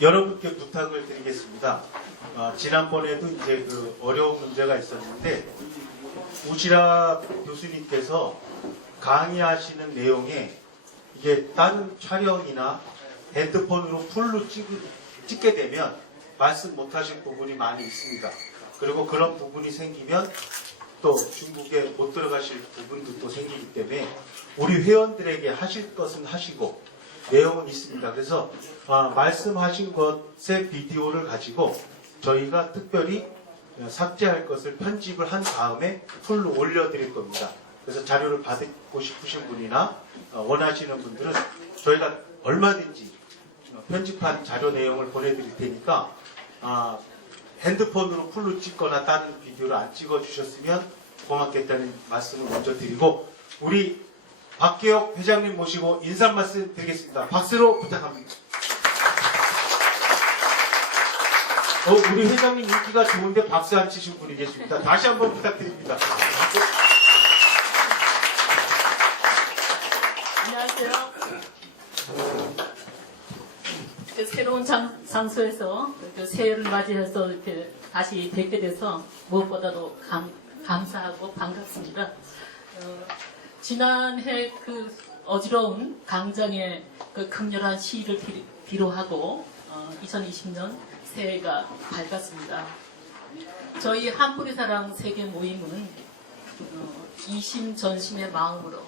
여러분께 부탁을 드리겠습니다. 지난번에도 이제 그 어려운 문제가 있었는데 우지라 교수님께서 강의하시는 내용에 이게 다른 촬영이나 핸드폰으로 풀로 찍게 되면 말씀 못하실 부분이 많이 있습니다. 그리고 그런 부분이 생기면 또 중국에 못 들어가실 부분도 또 생기기 때문에 우리 회원들에게 하실 것은 하시고 내용은 있습니다. 그래서 말씀하신 것의 비디오를 가지고 저희가 특별히 삭제할 것을 편집을 한 다음에 풀로 올려드릴 겁니다. 그래서 자료를 받고 싶으신 분이나 원하시는 분들은 저희가 얼마든지 편집한 자료 내용을 보내드릴 테니까 핸드폰으로 풀로 찍거나 다른 비디오를 안 찍어주셨으면 고맙겠다는 말씀을 먼저 드리고 우리 박계혁 회장님 모시고 인사 말씀 드리겠습니다. 박수로 부탁합니다. 우리 회장님 인기가 좋은데 박수 안 치신 분이 계십니다. 다시 한번 부탁드립니다. 안녕하세요. 새로운 장소에서 새해를 맞이해서 이렇게 다시 뵙게 돼서 무엇보다도 감사하고 반갑습니다. 지난해 그 어지러운 강정의 그 극렬한 시위를 비로하고 2020년 새해가 밝았습니다. 저희 한뿌리사랑 세계 모임은 이심전심의 마음으로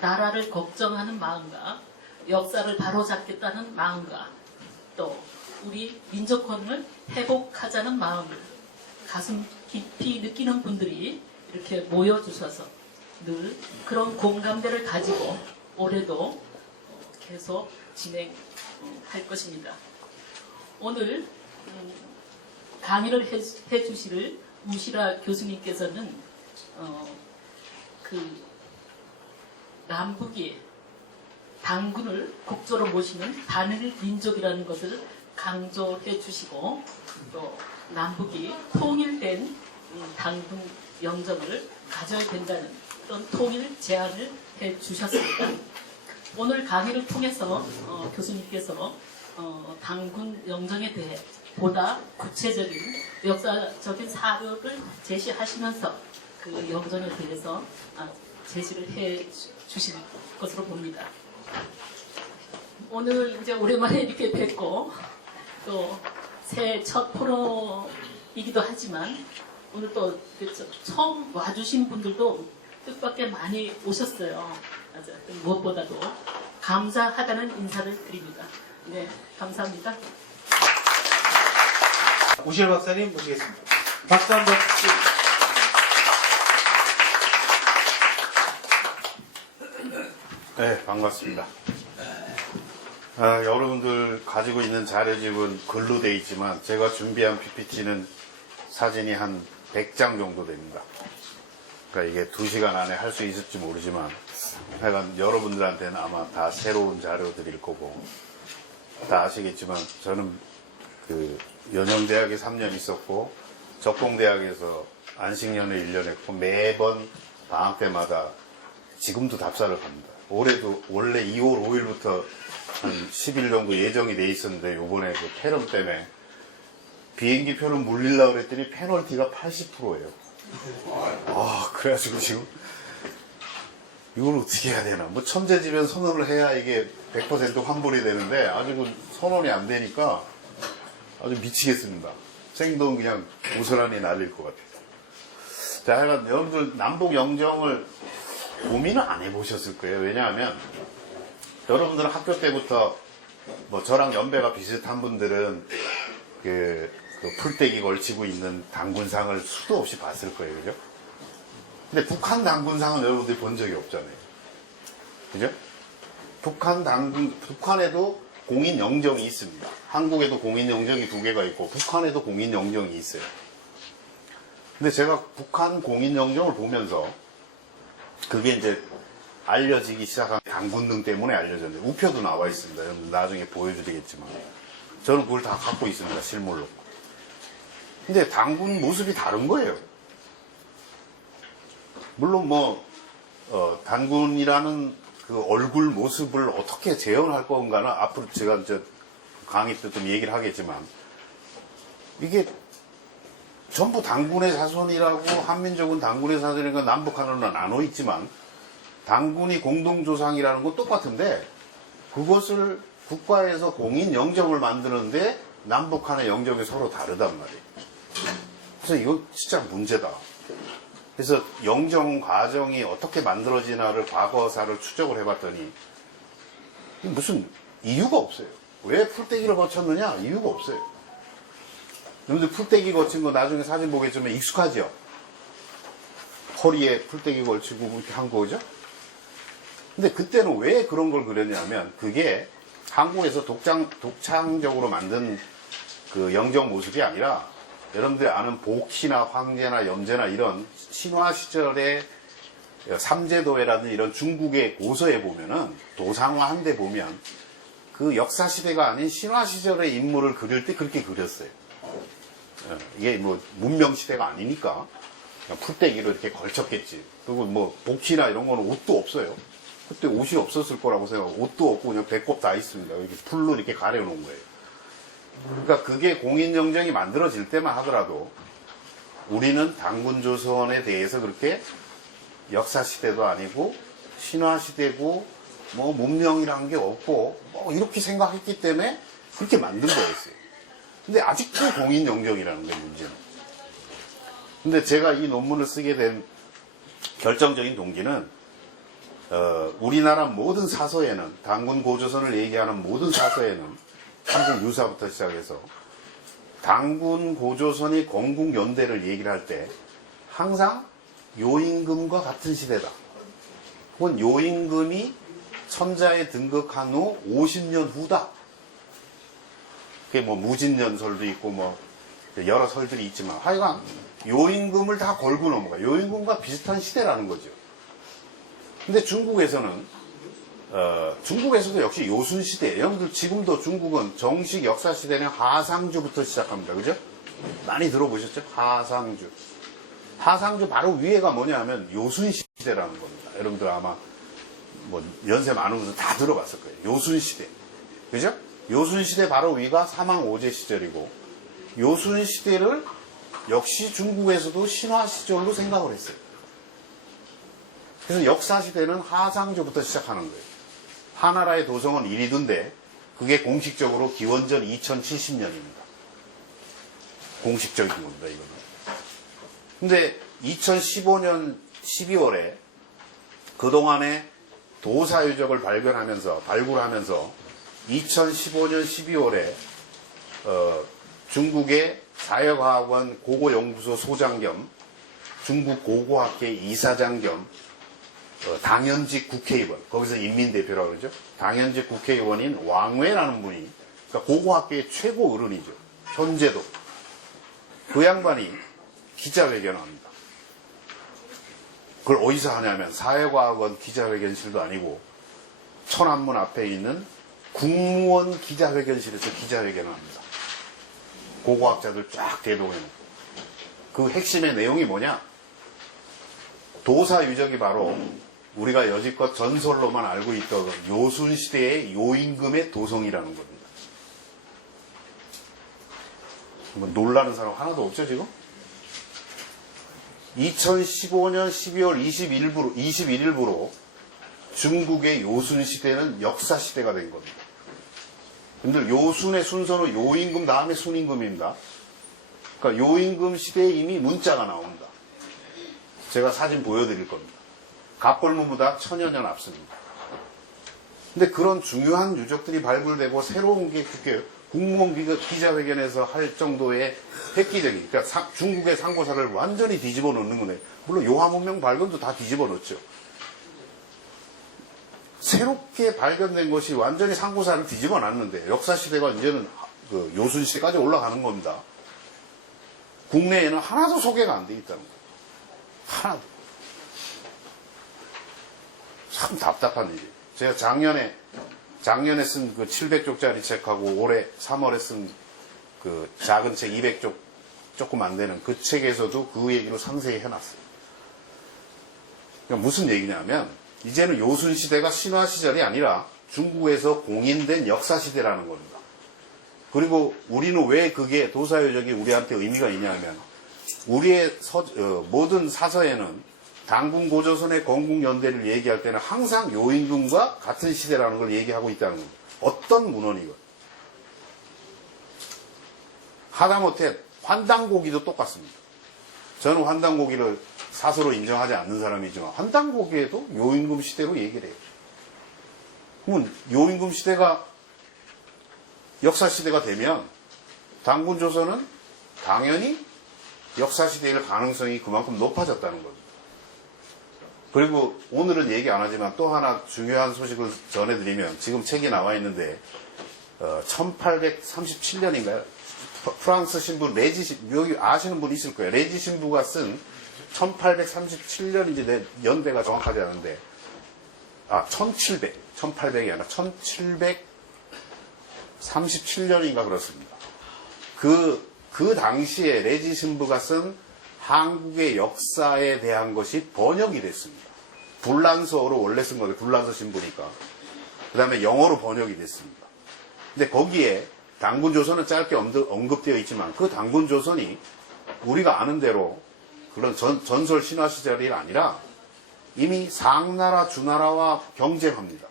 나라를 걱정하는 마음과 역사를 바로잡겠다는 마음과 또 우리 민족권을 회복하자는 마음을 가슴 깊이 느끼는 분들이 이렇게 모여주셔서 늘 그런 공감대를 가지고 올해도 계속 진행할 것입니다. 오늘 강의를 해주실 우시라 교수님께서는 그 남북이 당군을 국조로 모시는 단일 민족이라는 것을 강조해 주시고 또 남북이 통일된 당군 영정을 가져야 된다는 그런 통일 제안을 해 주셨습니다. 오늘 강의를 통해서 교수님께서 당군 영정에 대해 보다 구체적인 역사적인 사료를 제시하시면서 그 영정에 대해서 제시를 해 주실 것으로 봅니다. 오늘 이제 오랜만에 이렇게 뵙고 또 새해 첫 프로이기도 하지만 오늘 또 처음 와주신 분들도 뜻밖의 많이 오셨어요. 무엇보다도 감사하다는 인사를 드립니다. 네, 감사합니다. 우시라 박사님 모시겠습니다. 박수 한번 주시죠. 네, 반갑습니다. 여러분들 가지고 있는 자료집은 글로 되어 있지만 제가 준비한 PPT는 사진이 한 100장 정도 됩니다. 그러니까 이게 2시간 안에 할 수 있을지 모르지만 하여간 여러분들한테는 아마 다 새로운 자료들일 거고 다 아시겠지만 저는 그 연영대학에 3년 있었고 적공대학에서 안식년을 1년 했고 매번 방학 때마다 지금도 답사를 갑니다. 올해도 원래 2월 5일부터 한 10일 정도 예정이 돼 있었는데 요번에 그 패럼 때문에 비행기 표를 물리려고 그랬더니 페널티가 80%예요. 그래가지고 지금 이걸 어떻게 해야 되나. 뭐 천재지변 선언을 해야 이게 100% 환불이 되는데 아직은 선언이 안 되니까 아주 미치겠습니다. 생돈 그냥 고스란히 날릴 것 같아요. 자, 하여간 여러분들 남북 영정을 고민을 안 해보셨을 거예요. 왜냐하면 여러분들은 학교 때부터 뭐 저랑 연배가 비슷한 분들은 그 풀떼기 걸치고 있는 당군상을 수도 없이 봤을 거예요. 그죠? 근데 북한 당군상은 여러분들이 본 적이 없잖아요. 그죠? 북한에도 공인 영정이 있습니다. 한국에도 공인 영정이 2개가 있고 북한에도 공인 영정이 있어요. 근데 제가 북한 공인 영정을 보면서 그게 이제 알려지기 시작한 당군등 때문에 알려졌는데 우표도 나와 있습니다. 여러분 나중에 보여드리겠지만 저는 그걸 다 갖고 있습니다. 실물로. 근데 당군 모습이 다른 거예요. 물론 뭐 당군이라는 그 얼굴 모습을 어떻게 재현할 건가는 앞으로 제가 이제 강의 때 좀 얘기를 하겠지만, 이게 전부 당군의 자손이라고, 한민족은 당군의 자손이라고 남북한으로 나눠 있지만, 당군이 공동조상이라는 건 똑같은데, 그것을 국가에서 공인 영정을 만드는데, 남북한의 영정이 서로 다르단 말이에요. 그래서 이거 진짜 문제다. 그래서 영정 과정이 어떻게 만들어지나를 과거사를 추적을 해봤더니, 무슨 이유가 없어요. 왜 풀떼기를 거쳤느냐? 이유가 없어요. 여러분들 풀떼기 거친 거 나중에 사진 보겠지만 익숙하죠? 허리에 풀떼기 걸치고 이렇게 한 거죠? 근데 그때는 왜 그런 걸 그렸냐면, 그게 한국에서 독창적으로 만든 그 영정 모습이 아니라, 여러분들이 아는 복시나 황제나 염제나 이런 신화 시절의 삼제도회라든지 이런 중국의 고서에 보면은, 도상화 한데 보면 그 역사 시대가 아닌 신화 시절의 인물을 그릴 때 그렇게 그렸어요. 이게 뭐 문명 시대가 아니니까 그냥 풀떼기로 이렇게 걸쳤겠지. 그리고 뭐 복시나 이런 거는 옷도 없어요. 그때 옷이 없었을 거라고 생각하고, 옷도 없고 그냥 배꼽 다 있습니다. 이렇게 풀로 이렇게 가려놓은 거예요. 그러니까 그게 공인영정이 만들어질 때만 하더라도 우리는 당군조선에 대해서 그렇게 역사시대도 아니고 신화시대고 뭐 문명이란 게 없고 뭐 이렇게 생각했기 때문에 그렇게 만든 거였어요. 근데 아직도 공인영정이라는 게 문제는. 근데 제가 이 논문을 쓰게 된 결정적인 동기는, 우리나라 모든 사서에는, 당군 고조선을 얘기하는 모든 사서에는, 한국 유사부터 시작해서 당군 고조선이 건국연대를 얘기를 할 때 항상 요임금과 같은 시대다. 혹은 요임금이 천자에 등극한 후 50년 후다. 그게 뭐 무진년설도 있고 뭐 여러 설들이 있지만, 하여간 요임금을 다 걸고 넘어가. 요임금과 비슷한 시대라는 거죠. 근데 중국에서는 중국에서도 역시 요순시대. 여러분들 지금도 중국은 정식 역사시대는 하상주부터 시작합니다. 그죠? 많이 들어보셨죠? 하상주. 하상주 바로 위에가 뭐냐 하면 요순시대라는 겁니다. 여러분들 아마 뭐 연세 많은 분들 다 들어봤을 거예요. 요순시대. 그죠? 요순시대 바로 위가 사망오제 시절이고, 요순시대를 역시 중국에서도 신화시절로 생각을 했어요. 그래서 역사시대는 하상주부터 시작하는 거예요. 하나라의 도성은 이리둔데 그게 공식적으로 기원전 2070년입니다. 공식적인 겁니다, 이거는. 근데 2015년 12월에 그동안에 도사유적을 발굴하면서 2015년 12월에 중국의 사여과학원 고고연구소 소장 겸 중국 고고학회 이사장 겸 당연직 국회의원, 거기서 인민대표라고 그러죠. 당연직 국회의원인 왕외라는 분이, 그러니까 고고학계의 최고 어른이죠. 현재도. 그 양반이 기자회견을 합니다. 그걸 어디서 하냐면 사회과학원 기자회견실도 아니고 천안문 앞에 있는 국무원 기자회견실에서 기자회견을 합니다. 고고학자들 쫙 대동해놓고. 그 핵심의 내용이 뭐냐? 도사유적이 바로 우리가 여지껏 전설로만 알고 있던 요순시대의 요임금의 도성이라는 겁니다. 뭐 놀라는 사람 하나도 없죠, 지금? 2015년 12월 21일부로 중국의 요순시대는 역사시대가 된 겁니다. 근데 요순의 순서는 요임금 다음에 순임금입니다. 그러니까 요임금 시대에 이미 문자가 나옵니다. 제가 사진 보여드릴 겁니다. 갑골문보다 1000여 년 앞섭니다. 근데 그런 중요한 유적들이 발굴되고 새로운 게 그렇게 국무원 기자회견에서 할 정도의 획기적인, 그러니까 중국의 상고사를 완전히 뒤집어 놓는 거네. 물론 요하문명 발견도 다 뒤집어 놓죠. 새롭게 발견된 것이 완전히 상고사를 뒤집어 놨는데, 역사시대가 이제는 그 요순시대까지 올라가는 겁니다. 국내에는 하나도 소개가 안 돼 있다는 거예요. 하나도. 참 답답한 일이에요. 제가 작년에 쓴 그 700쪽짜리 책하고 올해 3월에 쓴 그 작은 책 200쪽 조금 안 되는 그 책에서도 그 얘기로 상세히 해놨어요. 그러니까 무슨 얘기냐면, 이제는 요순시대가 신화시절이 아니라 중국에서 공인된 역사시대라는 겁니다. 그리고 우리는 왜 그게 도사유적이 우리한테 의미가 있냐면 우리의 모든 사서에는 당군 고조선의 건국연대를 얘기할 때는 항상 요임금과 같은 시대라는 걸 얘기하고 있다는 겁니다. 어떤 문헌이건. 하다못해 환단고기도 똑같습니다. 저는 환단고기를 사서로 인정하지 않는 사람이지만 환단고기에도 요임금 시대로 얘기를 해요. 그러면 요임금 시대가 역사시대가 되면 당군조선은 당연히 역사시대일 가능성이 그만큼 높아졌다는 겁니다. 그리고 오늘은 얘기 안 하지만 또 하나 중요한 소식을 전해드리면 지금 책이 나와 있는데 1837년인가요? 프랑스 신부 레지 신부, 여기 아시는 분 있을 거예요. 레지 신부가 쓴 1837년인지 연대가 정확하지 않은데 1800이 아니라 1737년인가 그렇습니다. 그 당시에 레지 신부가 쓴 한국의 역사에 대한 것이 번역이 됐습니다. 불란서어로 원래 쓴 거예요. 불란서 신부니까. 그 다음에 영어로 번역이 됐습니다. 근데 거기에 당군조선은 짧게 언급되어 있지만 그 당군조선이 우리가 아는 대로 그런 전설 신화 시절이 아니라 이미 상나라, 주나라와 경쟁합니다.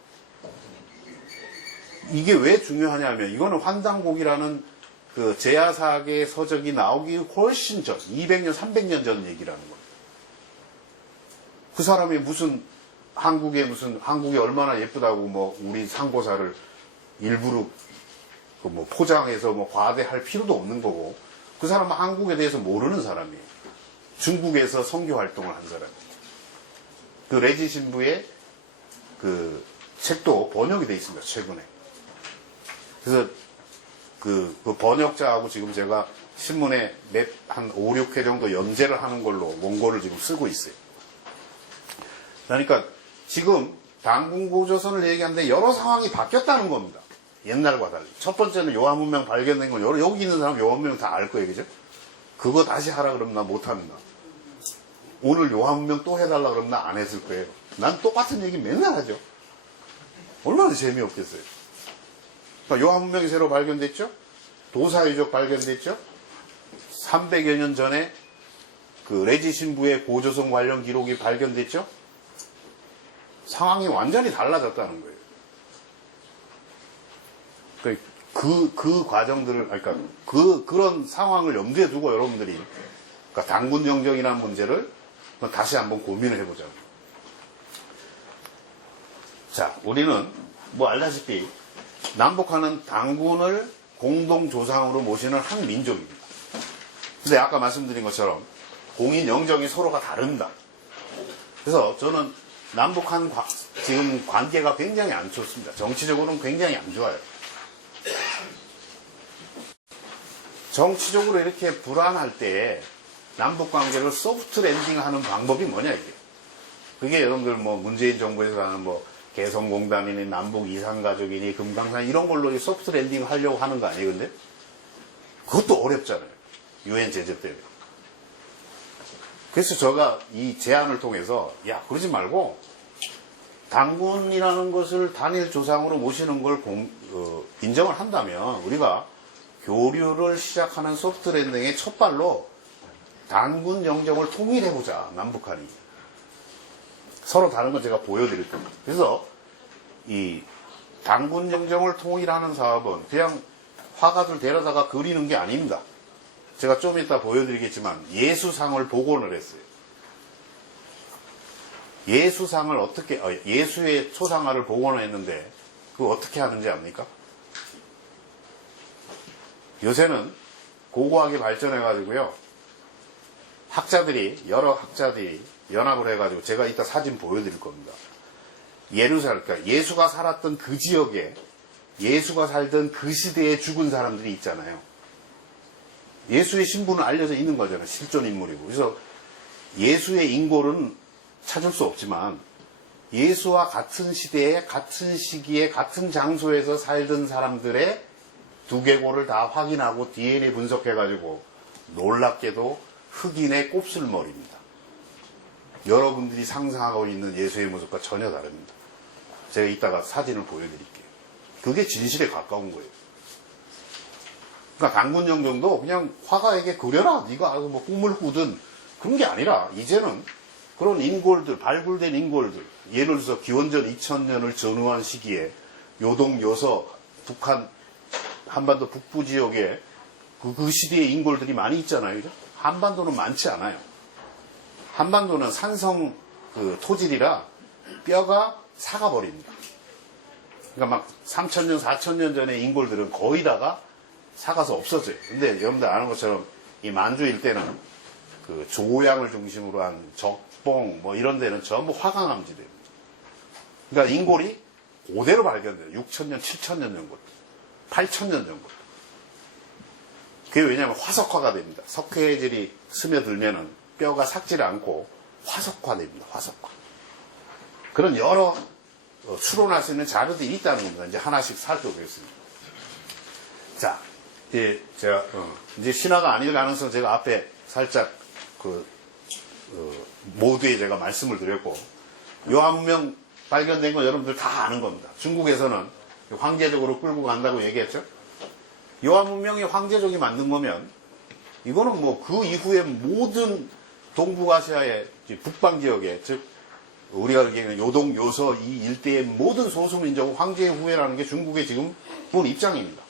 이게 왜 중요하냐면 이거는 환단곡이라는 그 제야사계 서적이 나오기 훨씬 전, 200년, 300년 전 얘기라는 거예요. 그 사람이 한국이 얼마나 예쁘다고 뭐 우리 상고사를 일부러 뭐 포장해서 뭐 과대할 필요도 없는 거고 그 사람은 한국에 대해서 모르는 사람이에요. 중국에서 선교 활동을 한 사람이에요. 그 레지 신부의 그 책도 번역이 돼 있습니다. 최근에. 그래서 그 번역자하고 지금 제가 신문에 한 5, 6회 정도 연재를 하는 걸로 원고를 지금 쓰고 있어요. 그러니까 지금 당군고조선을 얘기하는데 여러 상황이 바뀌었다는 겁니다. 옛날과 달리. 첫 번째는 요한문명 발견된 건 여기 있는 사람 요한문명 다 알 거예요. 그죠? 그거 다시 하라 그러면 나 못합니다. 오늘 요한문명 또 해달라 그러면 나 안 했을 거예요. 난 똑같은 얘기 맨날 하죠. 얼마나 재미없겠어요. 그러니까 요한문명이 새로 발견됐죠? 도사유적 발견됐죠? 300여 년 전에 그 레지 신부의 고조선 관련 기록이 발견됐죠? 상황이 완전히 달라졌다는 거예요. 그 과정들을, 그러니까 그런 상황을 염두에 두고 여러분들이, 그러니까 당군 영정이라는 문제를 다시 한번 고민을 해보자고요. 자, 우리는 뭐 알다시피 남북한은 당군을 공동조상으로 모시는 한 민족입니다. 근데 아까 말씀드린 것처럼 공인 영정이 서로가 다릅니다. 그래서 저는 남북한 지금 관계가 굉장히 안 좋습니다. 정치적으로는 굉장히 안 좋아요. 정치적으로 이렇게 불안할 때 남북 관계를 소프트 랜딩 하는 방법이 뭐냐 이게. 그게 여러분들 뭐 문재인 정부에서 하는 뭐 개성공단이니 남북 이산가족이니 금강산 이런 걸로 소프트 랜딩 하려고 하는 거 아니에요, 근데? 그것도 어렵잖아요. 유엔 제재 때문에. 그래서 제가 이 제안을 통해서 야, 그러지 말고 당군이라는 것을 단일 조상으로 모시는 걸 인정을 한다면 우리가 교류를 시작하는 소프트 랜딩의 첫 발로 당군 영정을 통일해보자, 남북한이. 서로 다른 건 제가 보여드릴 겁니다. 그래서 이 당군 영정을 통일하는 사업은 그냥 화가들 데려다가 그리는 게 아닙니다. 제가 좀 이따 보여드리겠지만 예수상을 복원을 했어요. 예수상을 예수의 초상화를 복원했는데 그거 어떻게 하는지 압니까? 요새는 고고하게 발전해가지고요. 여러 학자들이 연합을 해가지고 제가 이따 사진 보여드릴 겁니다. 예루살렘, 그러니까 예수가 살았던 그 지역에 예수가 살던 그 시대에 죽은 사람들이 있잖아요. 예수의 신분은 알려져 있는 거잖아요. 실존 인물이고. 그래서 예수의 인골은 찾을 수 없지만 예수와 같은 시대에 같은 시기에 같은 장소에서 살던 사람들의 두개골을 다 확인하고 DNA 분석해가지고 놀랍게도 흑인의 곱슬머리입니다. 여러분들이 상상하고 있는 예수의 모습과 전혀 다릅니다. 제가 이따가 사진을 보여드릴게요. 그게 진실에 가까운 거예요. 그러니까 강군정 정도 그냥 화가에게 그려라. 네가 알아서 뭐 꿈을 꾸든 그런 게 아니라 이제는 그런 인골들, 발굴된 인골들, 예를 들어서 기원전 2000년을 전후한 시기에 요동, 요서, 북한, 한반도 북부 지역에 그 시대의 인골들이 많이 있잖아요. 그죠? 한반도는 많지 않아요. 한반도는 산성 그 토질이라 뼈가 삭아버립니다. 그러니까 막 3000년, 4000년 전에 인골들은 거의 다가 삭아서 없어져요. 근데 여러분들 아는 것처럼 이 만주 일대는 그 조양을 중심으로 한 적봉 뭐 이런 데는 전부 화강암지대입니다. 그러니까 인골이 그대로 발견돼요. 6000년, 7000년 전 것도, 8000년 전 것도. 그게 왜냐하면 화석화가 됩니다. 석회질이 스며들면은 뼈가 삭질 않고 화석화됩니다. 화석화. 그런 여러 추론할 수 있는 자료들이 있다는 겁니다. 이제 하나씩 살펴보겠습니다. 자, 이제 제가 이제 신화가 아닐 가능성 제가 앞에 살짝 모두에 제가 말씀을 드렸고, 요한문명 발견된 거 여러분들 다 아는 겁니다. 중국에서는 황제족으로 끌고 간다고 얘기했죠. 요한문명이 황제족이 만든 거면 이거는 뭐 그 이후에 모든 동북아시아의 북방 지역에, 즉 우리가 얘기하는 요동, 요서 이 일대의 모든 소수민족 황제의 후예라는 게 중국의 지금 본 입장입니다.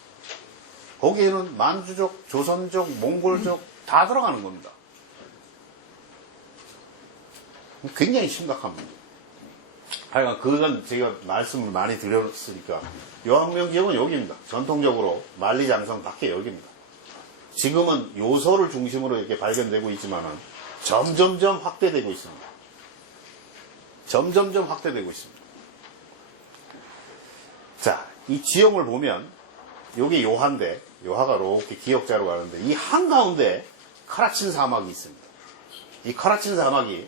거기에는 만주족, 조선족, 몽골족 다 들어가는 겁니다. 굉장히 심각한 문제. 하여간 그건 제가 말씀을 많이 드렸으니까 요한문명 지역은 여기입니다. 전통적으로 만리장성 밖에 여기입니다. 지금은 요서를 중심으로 이렇게 발견되고 있지만은 점점점 확대되고 있습니다. 점점점 확대되고 있습니다. 자, 이 지형을 보면 여기 요한데, 요하가 이렇게 기역자로 가는데 이 한가운데 카라친 사막이 있습니다. 이 카라친 사막이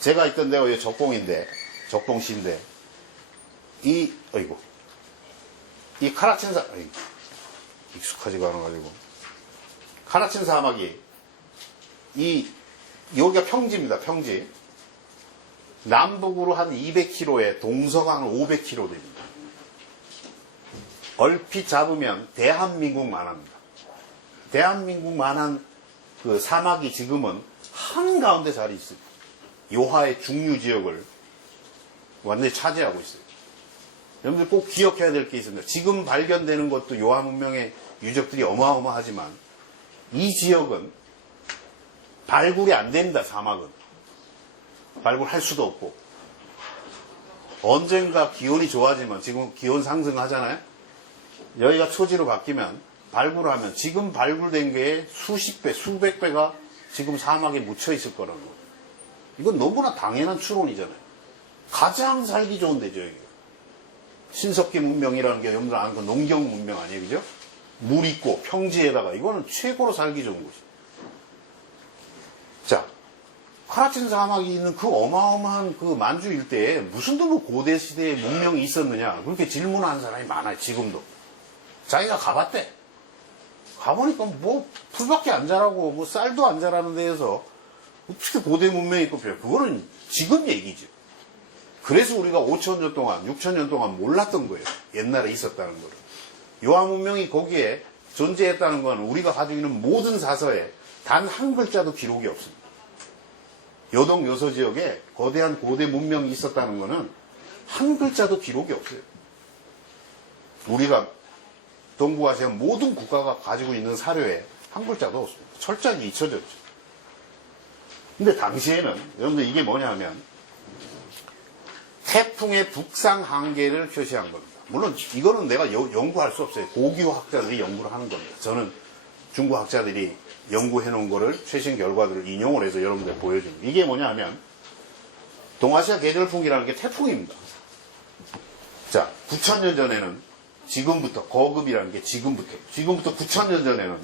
제가 있던 데가 적봉인데, 적봉시인데 이 카라친 익숙하지가 않아가지고 카라친 사막이 여기가 평지입니다. 평지. 남북으로 한 200km에 동서가 한 500km 됩니다. 얼핏 잡으면 대한민국만합니다. 대한민국만한 그 사막이 지금은 한가운데 자리 있습니다. 요하의 중류 지역을 완전히 차지하고 있어요. 여러분들 꼭 기억해야 될 게 있습니다. 지금 발견되는 것도 요하 문명의 유적들이 어마어마하지만 이 지역은 발굴이 안 됩니다. 사막은. 발굴할 수도 없고. 언젠가 기온이 좋아지면, 지금 기온 상승하잖아요. 여기가 초지로 바뀌면 발굴을 하면 지금 발굴된 게 수십 배, 수백 배가 지금 사막에 묻혀 있을 거라는 거예요. 이건 너무나 당연한 추론이잖아요. 가장 살기 좋은 데죠, 여기. 신석기 문명이라는 게 여러분들 아는 그 농경 문명 아니에요, 그죠? 물 있고 평지에다가 이거는 최고로 살기 좋은 곳이에요. 자, 카라친 사막이 있는 그 어마어마한 그 만주 일대에 무슨 뭐 고대 시대의 문명이 있었느냐 그렇게 질문하는 사람이 많아요. 지금도. 자기가 가봤대. 가보니까 뭐 풀밖에 안 자라고 뭐 쌀도 안 자라는 데에서 어떻게 고대 문명이 꼽혀요? 그거는 지금 얘기죠. 그래서 우리가 5,000년 동안, 6,000년 동안 몰랐던 거예요. 옛날에 있었다는 거를. 요하 문명이 거기에 존재했다는 건 우리가 가지고 있는 모든 사서에 단 한 글자도 기록이 없습니다. 요동, 요서 지역에 거대한 고대 문명이 있었다는 것은 한 글자도 기록이 없어요. 우리가 동북아시아 모든 국가가 가지고 있는 사료에 한 글자도 없습니다. 철저하게 잊혀졌죠. 근데 당시에는 여러분들 이게 뭐냐 하면 태풍의 북상 한계를 표시한 겁니다. 물론 이거는 내가 연구할 수 없어요. 고교 학자들이 연구를 하는 겁니다. 저는 중국 학자들이 연구해 놓은 거를 최신 결과들을 인용을 해서 여러분들 보여줍니다. 이게 뭐냐 하면 동아시아 계절풍이라는 게 태풍입니다. 자, 9,000년 전에는 지금부터 거급이라는 게 지금부터 9,000년 전에는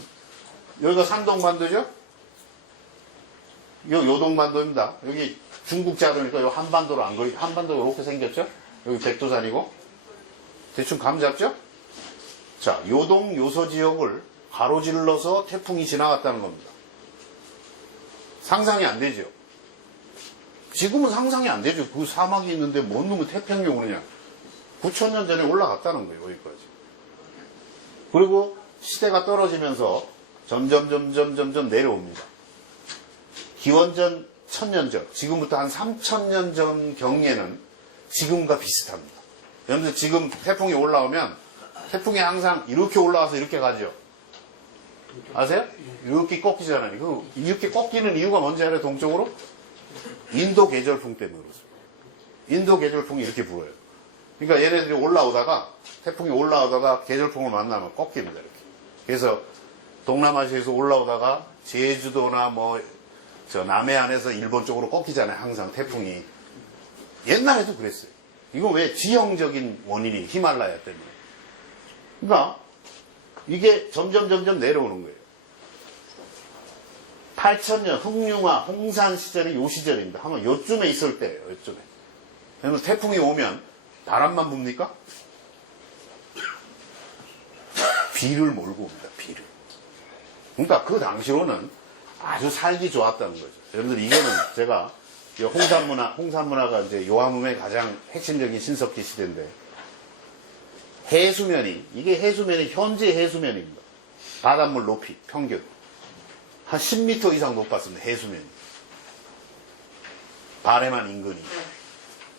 여기가 산동반도죠? 요동반도입니다. 여기 중국 자도니까 요 한반도로 안 거리, 한반도가 이렇게 생겼죠? 여기 백두산이고 대충 감 잡죠? 자, 요동 요서 지역을 가로질러서 태풍이 지나갔다는 겁니다. 상상이 안 되죠? 지금은 상상이 안 되죠. 그 사막이 있는데 뭔 놈의 태평이 오느냐. 9,000년 전에 올라갔다는 거예요, 여기까지. 그리고 시대가 떨어지면서 점점 내려옵니다. 기원전 1000년 전, 지금부터 한 3000년 전 경계는 지금과 비슷합니다. 여러분들 지금 태풍이 올라오면 태풍이 항상 이렇게 올라와서 이렇게 가죠. 아세요? 이렇게 꺾이잖아요. 이렇게 꺾이는 이유가 뭔지 알아요? 동쪽으로? 인도 계절풍 때문에 그렇습니다. 인도 계절풍이 이렇게 불어요. 그러니까 얘네들이 올라오다가 태풍이 올라오다가 계절풍을 만나면 꺾입니다. 이렇게. 그래서 동남아시아에서 올라오다가 제주도나 저 남해안에서 일본 쪽으로 꺾이잖아요. 항상 태풍이. 옛날에도 그랬어요. 이거 왜 지형적인 원인이 히말라야 때문에. 그러니까 이게 점점 내려오는 거예요. 8000년 흑룡화 홍산 시절이 요 시절입니다. 아마 요쯤에 있을 때예요. 요쯤에. 그러면 태풍이 오면 바람만 붑니까? 비를 몰고 옵니다. 비를. 그러니까 그 당시로는 아주 살기 좋았다는 거죠. 여러분들 이거는 제가 홍산문화가 이제 요하무의 가장 핵심적인 신석기 시대인데 이게 해수면이 현재 해수면입니다. 바닷물 높이 평균 한 10m 이상 높았습니다. 해수면이. 바레만 인근이.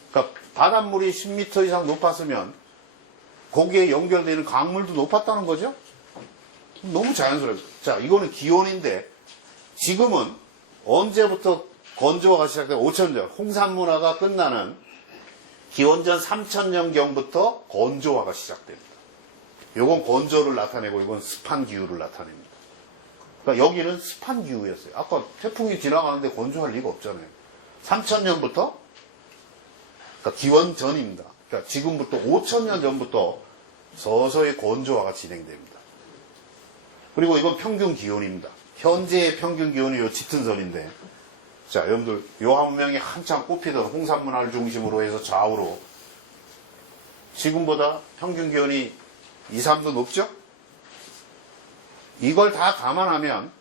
그러니까 바닷물이 10m 이상 높았으면 거기에 연결되는 강물도 높았다는 거죠. 너무 자연스러워요. 자, 이거는 기온인데 지금은 언제부터 건조화가 시작된 5000년 홍산문화가 끝나는 기원전 3000년경부터 건조화가 시작됩니다. 이건 건조를 나타내고 이건 습한 기후를 나타냅니다. 그러니까 여기는 습한 기후였어요. 아까 태풍이 지나가는데 건조할 리가 없잖아요. 3000년부터 그러니까 기원전입니다. 그러니까 지금부터 5000년 전부터 서서히 건조화가 진행됩니다. 그리고 이건 평균 기온입니다. 현재의 평균 기온이 요 짙은 선인데 자, 여러분들 요하무명이 한창 꼽히던 홍산문화를 중심으로 해서 좌우로 지금보다 평균 기온이 2, 3도 높죠? 이걸 다 감안하면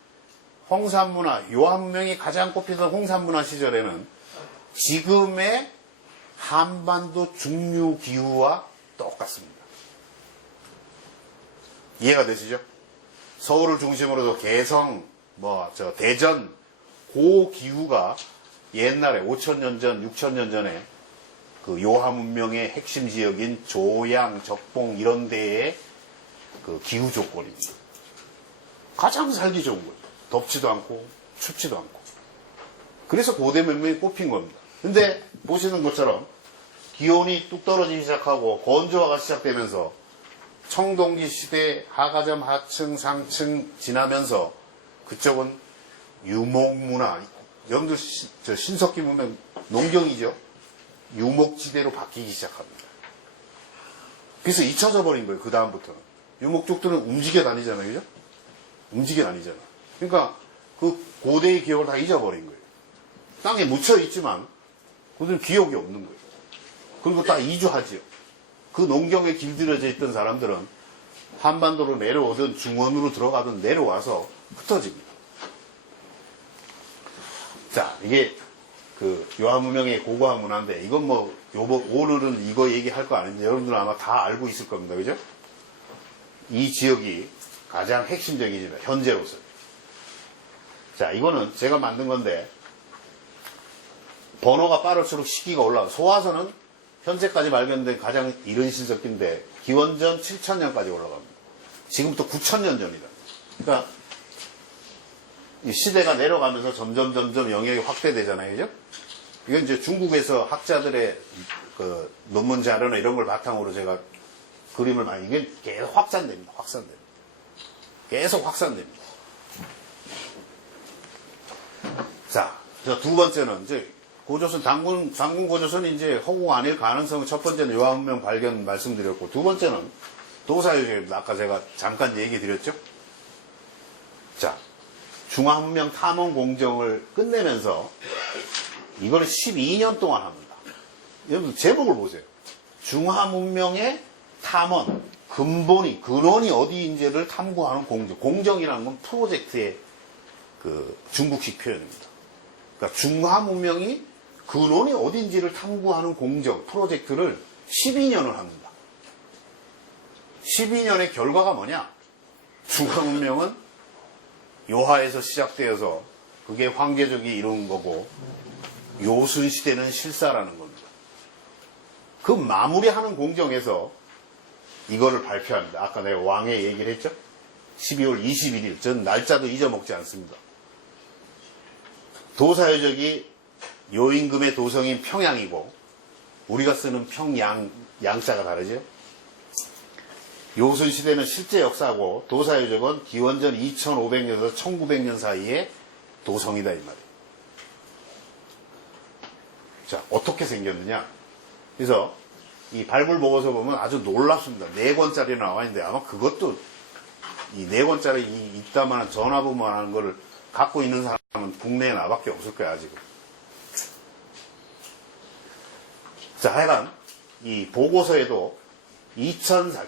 홍산문화, 요하무명이 가장 꼽히던 홍산문화 시절에는 지금의 한반도 중류 기후와 똑같습니다. 이해가 되시죠? 서울을 중심으로도 개성, 대전, 그 기후가 옛날에 5000년 전, 6000년 전에 그 요하 문명의 핵심 지역인 조양, 적봉 이런 데의 그 기후 조건입니다. 가장 살기 좋은 거예요. 덥지도 않고 춥지도 않고. 그래서 고대 문명이 꼽힌 겁니다. 근데 보시는 것처럼 기온이 뚝 떨어지기 시작하고 건조화가 시작되면서 청동기 시대 하가점 하층 상층 지나면서 그쪽은 유목문화, 여러분들 신석기 보면 농경이죠. 유목지대로 바뀌기 시작합니다. 그래서 잊혀져 버린 거예요. 그 다음부터는. 유목족들은 움직여 다니잖아요. 그죠? 움직여 다니잖아. 그러니까 그 고대의 기억을 다 잊어버린 거예요. 땅에 묻혀 있지만 그들은 기억이 없는 거예요. 그리고 다 이주하지요. 그 농경에 길들여져 있던 사람들은 한반도로 내려오든 중원으로 들어가든 내려와서 흩어집니다. 자, 이게 그 요하무명의 고고화 문화인데 이건 오늘은 이거 얘기할 거 아닌데 여러분들 아마 다 알고 있을 겁니다. 그죠? 이 지역이 가장 핵심적이지만 현재로서. 자, 이거는 제가 만든 건데 번호가 빠를수록 시기가 올라가. 소화선은 현재까지 발견된 가장 이른 신석기인데 기원전 7000년까지 올라갑니다. 지금부터 9000년 전이다. 그러니까 이 시대가 내려가면서 점점 영역이 확대되잖아요. 그죠? 이건 이제 중국에서 학자들의 그 논문 자료나 이런 걸 바탕으로 제가 그림을 이게 계속 확산됩니다. 계속 확산됩니다. 자, 두 번째는 이제 고조선, 단군 고조선이 이제 허공 아닐 가능성은 첫 번째는 요하문명 발견 말씀드렸고, 두 번째는 도사유적입니다. 아까 제가 잠깐 얘기 드렸죠? 자, 중화문명 탐험 공정을 끝내면서 이걸 12년 동안 합니다. 여러분 제목을 보세요. 중화문명의 탐험, 근원이 어디인지를 탐구하는 공정. 공정이라는 건 프로젝트의 그 중국식 표현입니다. 그러니까 중화문명이 근원이 어딘지를 탐구하는 공정, 프로젝트를 12년을 합니다. 12년의 결과가 뭐냐? 중화문명은 요하에서 시작되어서 그게 황제족이 이룬 거고 요순시대는 실사라는 겁니다. 그 마무리하는 공정에서 이거를 발표합니다. 아까 내가 왕의 얘기를 했죠? 12월 21일. 전 날짜도 잊어먹지 않습니다. 도사유적이 요임금의 도성인 평양이고 우리가 쓰는 평양, 양자가 다르죠? 요순시대는 실제 역사고 도사유적은 기원전 2500년에서 1900년 사이에 도성이다 이 말이에요. 자, 어떻게 생겼느냐? 그래서 이 발굴 보고서 보면 아주 놀랍습니다. 4권짜리 나와 있는데 아마 그것도 이 4권짜리 있다만 전화번호 하는 거를 갖고 있는 사람은 국내에 나밖에 없을 거야, 아직은. 자, 하여간 이 보고서에도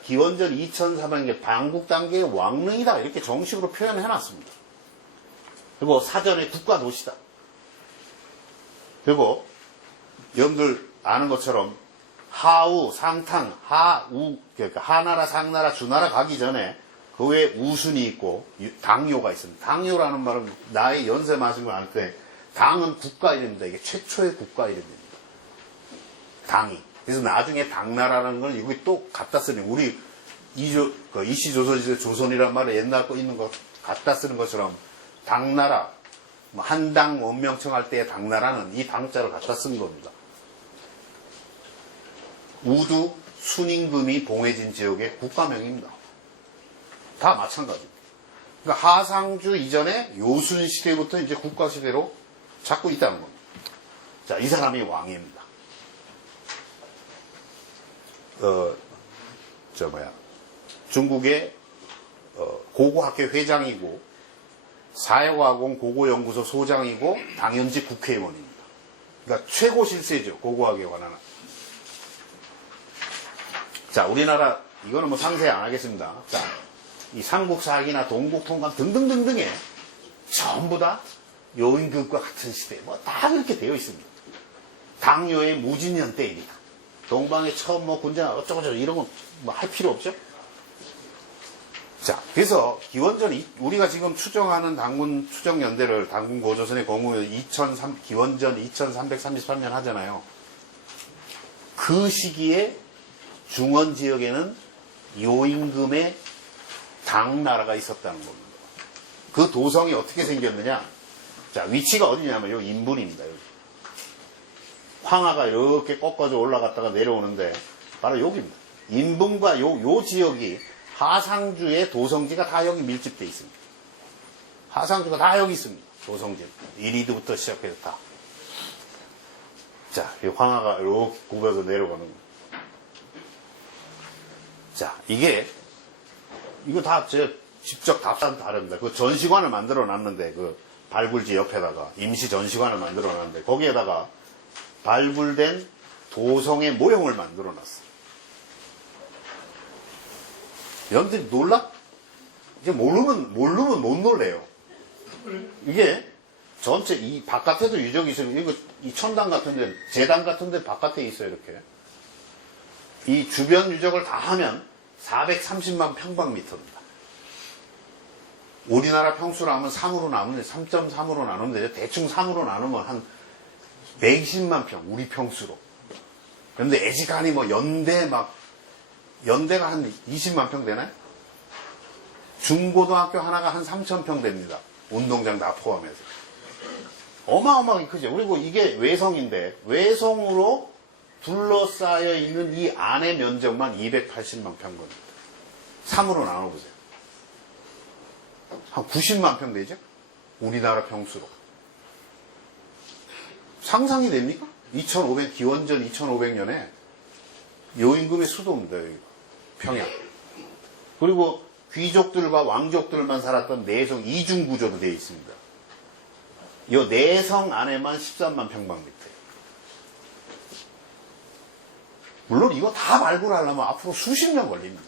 기원전 2400년 방국 단계의 왕릉이다 이렇게 정식으로 표현을 해놨습니다. 그리고 사전에 국가도시다. 그리고 여러분들 아는 것처럼 하우, 상탕, 하우, 그러니까 하나라, 상나라, 주나라 가기 전에 그 외에 우순이 있고 당요가 있습니다. 당요라는 말은 나의 연세 마신 걸 알 때 당은 국가 이름입니다. 이게 최초의 국가 이름입니다. 당이. 그래서 나중에 당나라라는 걸 여기 또 갖다 쓰는 우리 이시조선시대 조선이란 말을 옛날 거 있는 거 갖다 쓰는 것처럼 당나라, 한당 원명청 할 때의 당나라는 이 당자를 갖다 쓴 겁니다. 우두, 순임금이 봉해진 지역의 국가명입니다. 다 마찬가지입니다. 그러니까 하상주 이전에 요순시대부터 이제 국가시대로 잡고 있다는 겁니다. 자, 이 사람이 왕입니다. 중국의 고고학회 회장이고 사회과공 고고연구소 소장이고 당연직 국회의원입니다. 그러니까 최고 실세죠. 고고학에 관한. 자, 우리나라 이거는 뭐 상세히 안 하겠습니다. 자, 이 삼국사학이나 동국통감 등등등등에 전부 다 요임금과 같은 시대 뭐 다 그렇게 되어 있습니다. 당요의 무진년 때입니다. 동방에 처음 뭐 군자 어쩌고저쩌고 이런 건 뭐 할 필요 없죠. 자, 그래서 기원전 우리가 지금 추정하는 당군 추정 연대를 당군 고조선의 공무원 기원전 2333년 하잖아요. 그 시기에 중원 지역에는 요임금의 당나라가 있었다는 겁니다. 그 도성이 어떻게 생겼느냐? 자, 위치가 어디냐면 여기 인분입니다. 여기. 황하가 이렇게 꺾어져 올라갔다가 내려오는데 바로 여기입니다. 인분과 요 지역이 하상주의 도성지가 다 여기 밀집되어 있습니다. 하상주가 다 여기 있습니다. 도성지. 이리드부터 시작해서 다. 자, 이 황하가 이렇게 굽어서 내려가는 거예요. 자, 이거 다 제가 직접 답사는 다릅니다. 그 전시관을 만들어 놨는데, 그 발굴지 옆에다가 임시 전시관을 만들어 놨는데, 거기에다가 발굴된 도성의 모형을 만들어 놨어요. 여러분들이 놀라? 이제 모르면 못 놀래요. 이게 전체 이 바깥에도 유적이 있어요. 이거 이 천당 같은데, 재당 같은데 바깥에 있어요, 이렇게. 이 주변 유적을 다 하면 430만 평방미터입니다. 우리나라 평수로 하면 3으로 나누면 3.3으로 나누면 되죠. 대충 3으로 나누면 한 120만 평, 우리 평수로. 그런데 애지간히 뭐 연대가 한 20만 평 되나요? 중고등학교 하나가 한 3,000평 됩니다. 운동장 다 포함해서. 어마어마하게 크죠. 그리고 이게 외성인데, 외성으로 둘러싸여 있는 이 안의 면적만 280만 평입니다. 3으로 나눠보세요. 한 90만 평 되죠? 우리나라 평수로. 상상이 됩니까? 기원전 2500년에 요임금의 수도입니다. 여기가. 평양. 그리고 귀족들과 왕족들만 살았던 내성 이중구조로 되어 있습니다. 이 내성 안에만 13만 평방미터. 물론 이거 다 발굴하려면 앞으로 수십 년 걸립니다.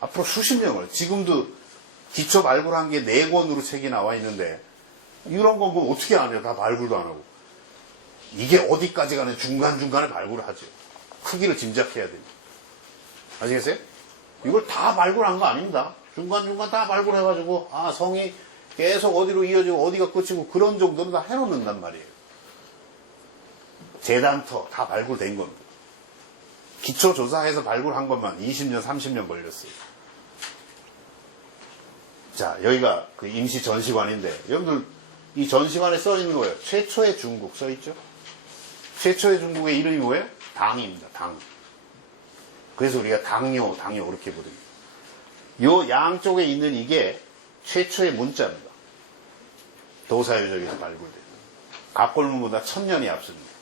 앞으로 수십 년 걸려요. 지금도 기초 발굴한 게 4권으로 책이 나와 있는데 이런 건 그거 어떻게 안 해요? 다 발굴도 안 하고. 이게 어디까지 가는 중간중간에 발굴을 하죠. 크기를 짐작해야 됩니다. 아시겠어요? 이걸 다 발굴한 거 아닙니다. 중간중간 다 발굴해가지고, 아, 성이 계속 어디로 이어지고, 어디가 끝이고, 그런 정도는 다 해놓는단 말이에요. 재단터 다 발굴된 겁니다. 기초조사해서 발굴한 것만 20년, 30년 걸렸어요. 자, 여기가 그 임시 전시관인데, 여러분들, 이 전시관에 써 있는 거예요. 최초의 중국 써 있죠? 최초의 중국의 이름이 뭐예요? 당입니다, 당. 그래서 우리가 당요, 당요, 그렇게 부릅니다. 요 양쪽에 있는 이게 최초의 문자입니다. 도사유적에서 발굴된. 갑골문보다 1000년이 앞섭니다.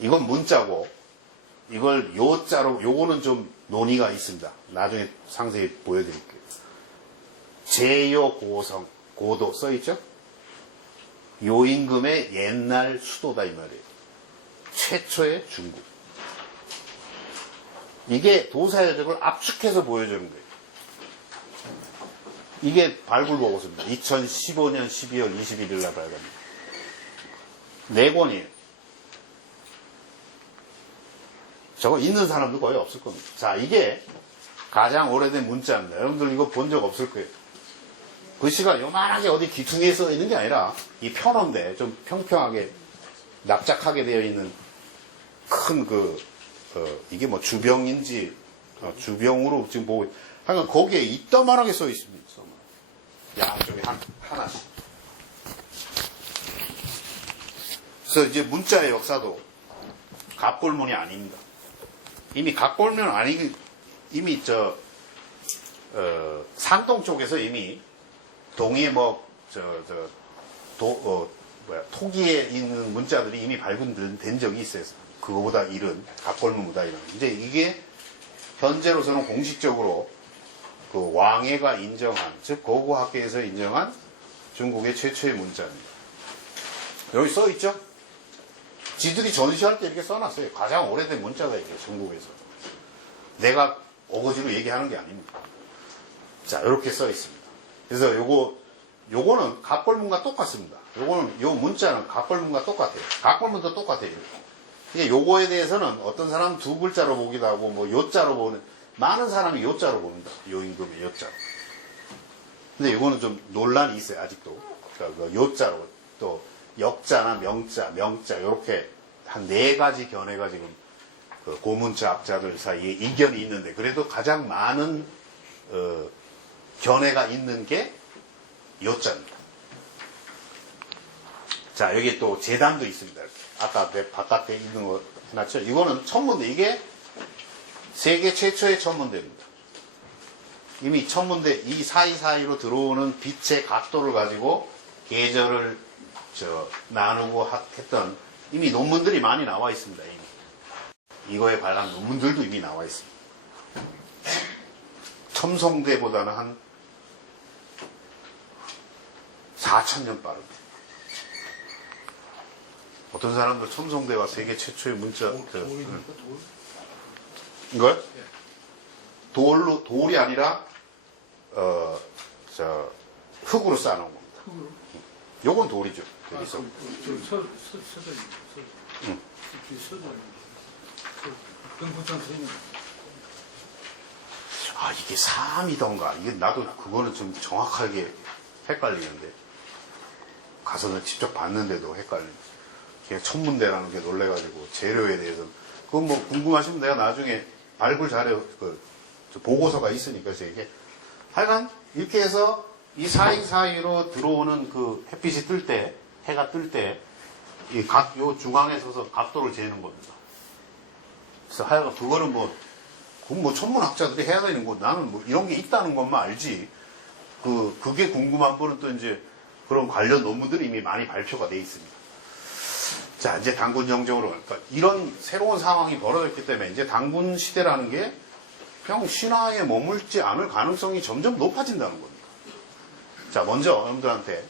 이건 문자고, 이걸 요자로, 요거는 좀 논의가 있습니다. 나중에 상세히 보여드릴게요. 제요고성, 고도 써있죠? 요 임금의 옛날 수도다 이 말이에요. 최초의 중국. 이게 도사여적을 압축해서 보여주는 거예요. 이게 발굴 보고서입니다. 2015년 12월 21일 날 발간입니다. 4권이에요. 저거 있는 사람도 거의 없을 겁니다. 자, 이게 가장 오래된 문자입니다. 여러분들 이거 본 적 없을 거예요. 글씨가 요만하게 어디 기퉁에 써 있는 게 아니라 이 편한데 좀 평평하게 납작하게 되어 있는 큰 이게 뭐 주병인지 주병으로 지금 보고 하여간 거기에 이따만하게 써 있습니다. 양쪽에 하나씩. 그래서 이제 문자의 역사도 갑골문이 아닙니다. 이미 갑골문 아니 이미 산동 쪽에서 이미 동의에 토기에 있는 문자들이 이미 발굴된 적이 있어요. 그거보다 이른, 갑골문보다 이른. 이제 이게 현재로서는 공식적으로 그 왕회가 인정한, 즉, 고고학계에서 인정한 중국의 최초의 문자입니다. 여기 써있죠? 지들이 전시할 때 이렇게 써놨어요. 가장 오래된 문자가 이게 중국에서. 내가 어거지로 얘기하는 게 아닙니다. 자, 이렇게 써있습니다. 그래서 요거는 갑골문과 똑같습니다. 요 문자는 갑골문과 똑같아요. 갑골문도 똑같아요. 이게 요거에 대해서는 어떤 사람은 2글자로 보기도 하고, 뭐, 요자로 보는, 많은 사람이 요자로 봅니다. 요 임금의 요자로. 근데 요거는 좀 논란이 있어요, 아직도. 그러니까 그 요자로, 또, 역자나 명자, 요렇게 한 4가지 견해가 지금 그 고문자 학자들 사이에 이견이 있는데, 그래도 가장 많은, 견해가 있는 게 요자입니다. 자, 여기 또 재단도 있습니다. 아까 내 바깥에 있는 거 해놨죠? 이거는 천문대. 이게 세계 최초의 천문대입니다. 이미 천문대 이 사이사이로 들어오는 빛의 각도를 가지고 계절을 나누고 했던 이미 논문들이 많이 나와 있습니다. 이미. 이거에 관한 논문들도 이미 나와 있습니다. 첨성대보다는 한 4000년 빠릅니다. 어떤 사람들 첨성대가 세계 최초의 문자, 이걸? 돌이 아니라, 흙으로 쌓아놓은 겁니다. 요건 돌이죠. 여기서. 아, 이게 3이던가. 이게 나도 그거는 좀 정확하게 헷갈리는데. 가서는 직접 봤는데도 헷갈립니다. 그냥 천문대라는 게 놀래가지고 재료에 대해서 그건 뭐 궁금하시면 내가 나중에 발굴 자료 보고서가 있으니까 이게 하여간 이렇게 해서 이 사이사이로 들어오는 그 햇빛이 뜰 때 해가 뜰 때 이 요 중앙에 서서 각도를 재는 겁니다. 그래서 하여간 그거는 그건 뭐 천문학자들이 해야 되는 거 나는 뭐 이런 게 있다는 것만 알지 그게 궁금한 분은 또 이제 그런 관련 논문들이 이미 많이 발표가 돼 있습니다. 자, 이제 당군 정정으로 그러니까 이런 새로운 상황이 벌어졌기 때문에 이제 당군 시대라는 게 그냥 신화에 머물지 않을 가능성이 점점 높아진다는 겁니다. 자, 먼저 여러분들한테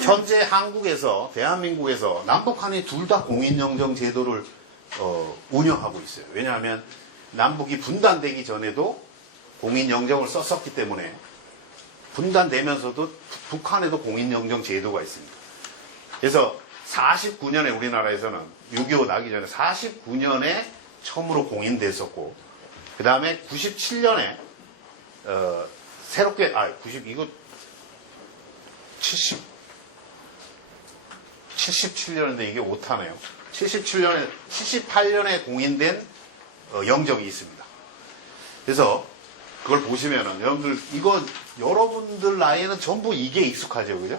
현재 한국에서 대한민국에서 남북한이 둘 다 공인정정 제도를 운영하고 있어요. 왜냐하면 남북이 분단되기 전에도 공인정정을 썼었기 때문에 분단되면서도 북한에도 공인정정 제도가 있습니다. 그래서 49년에 우리나라에서는 6.25 나기 전에 49년에 처음으로 공인됐었고 그 다음에 97년에 새롭게 77년인데 이게 오타네요. 78년에 공인된 영정이 있습니다. 그래서 그걸 보시면은 여러분들 이거 여러분들 나이에는 전부 이게 익숙하죠, 그죠?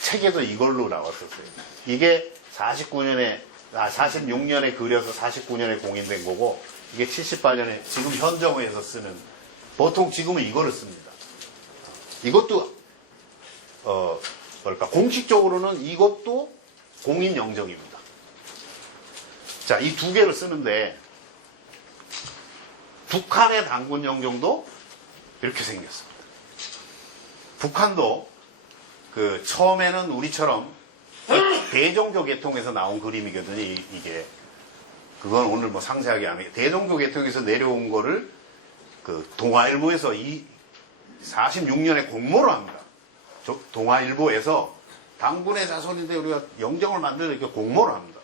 책에도 이걸로 나왔었어요. 이게 46년에 그려서 49년에 공인된 거고, 이게 78년에 지금 현정에서 쓰는, 보통 지금은 이거를 씁니다. 이것도 공식적으로는 이것도 공인영정입니다. 자, 이 두 개를 쓰는데 북한의 당군영정도 이렇게 생겼습니다. 북한도 처음에는 우리처럼 대종교 계통에서 나온 그림이거든요. 이게 그건 오늘 뭐 상세하게 안 해요. 대종교 계통에서 내려온 거를 동아일보에서 46년에 공모를 합니다. 동아일보에서 당군의 자손인데 우리가 영정을 만들어 이렇게 공모를 합니다.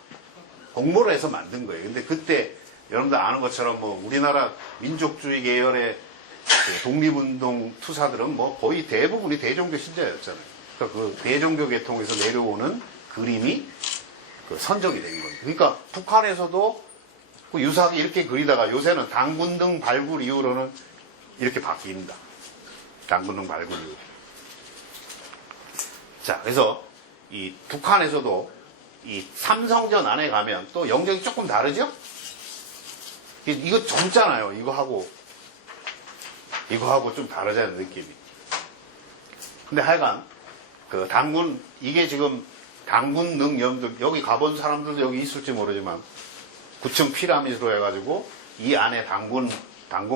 공모를 해서 만든 거예요. 근데 그때 여러분들 아는 것처럼 뭐 우리나라 민족주의 계열의 독립운동 투사들은 뭐 거의 대부분이 대종교 신자였잖아요. 그러니까 그 대종교 계통에서 내려오는 그림이 선정이 된 거예요. 그러니까 북한에서도 유사하게 이렇게 그리다가 요새는 당군등 발굴 이후로는 이렇게 바뀝니다. 당군등 발굴 이후. 자, 그래서 이 북한에서도 이 삼성전 안에 가면 또 영정이 조금 다르죠? 이거 젊잖아요. 이거하고 좀 다르잖아요, 느낌이. 근데 하여간 당군, 이게 지금 당군능 염들, 여기 가본 사람들도 여기 있을지 모르지만 9층 피라미드로 해가지고 이 안에 당군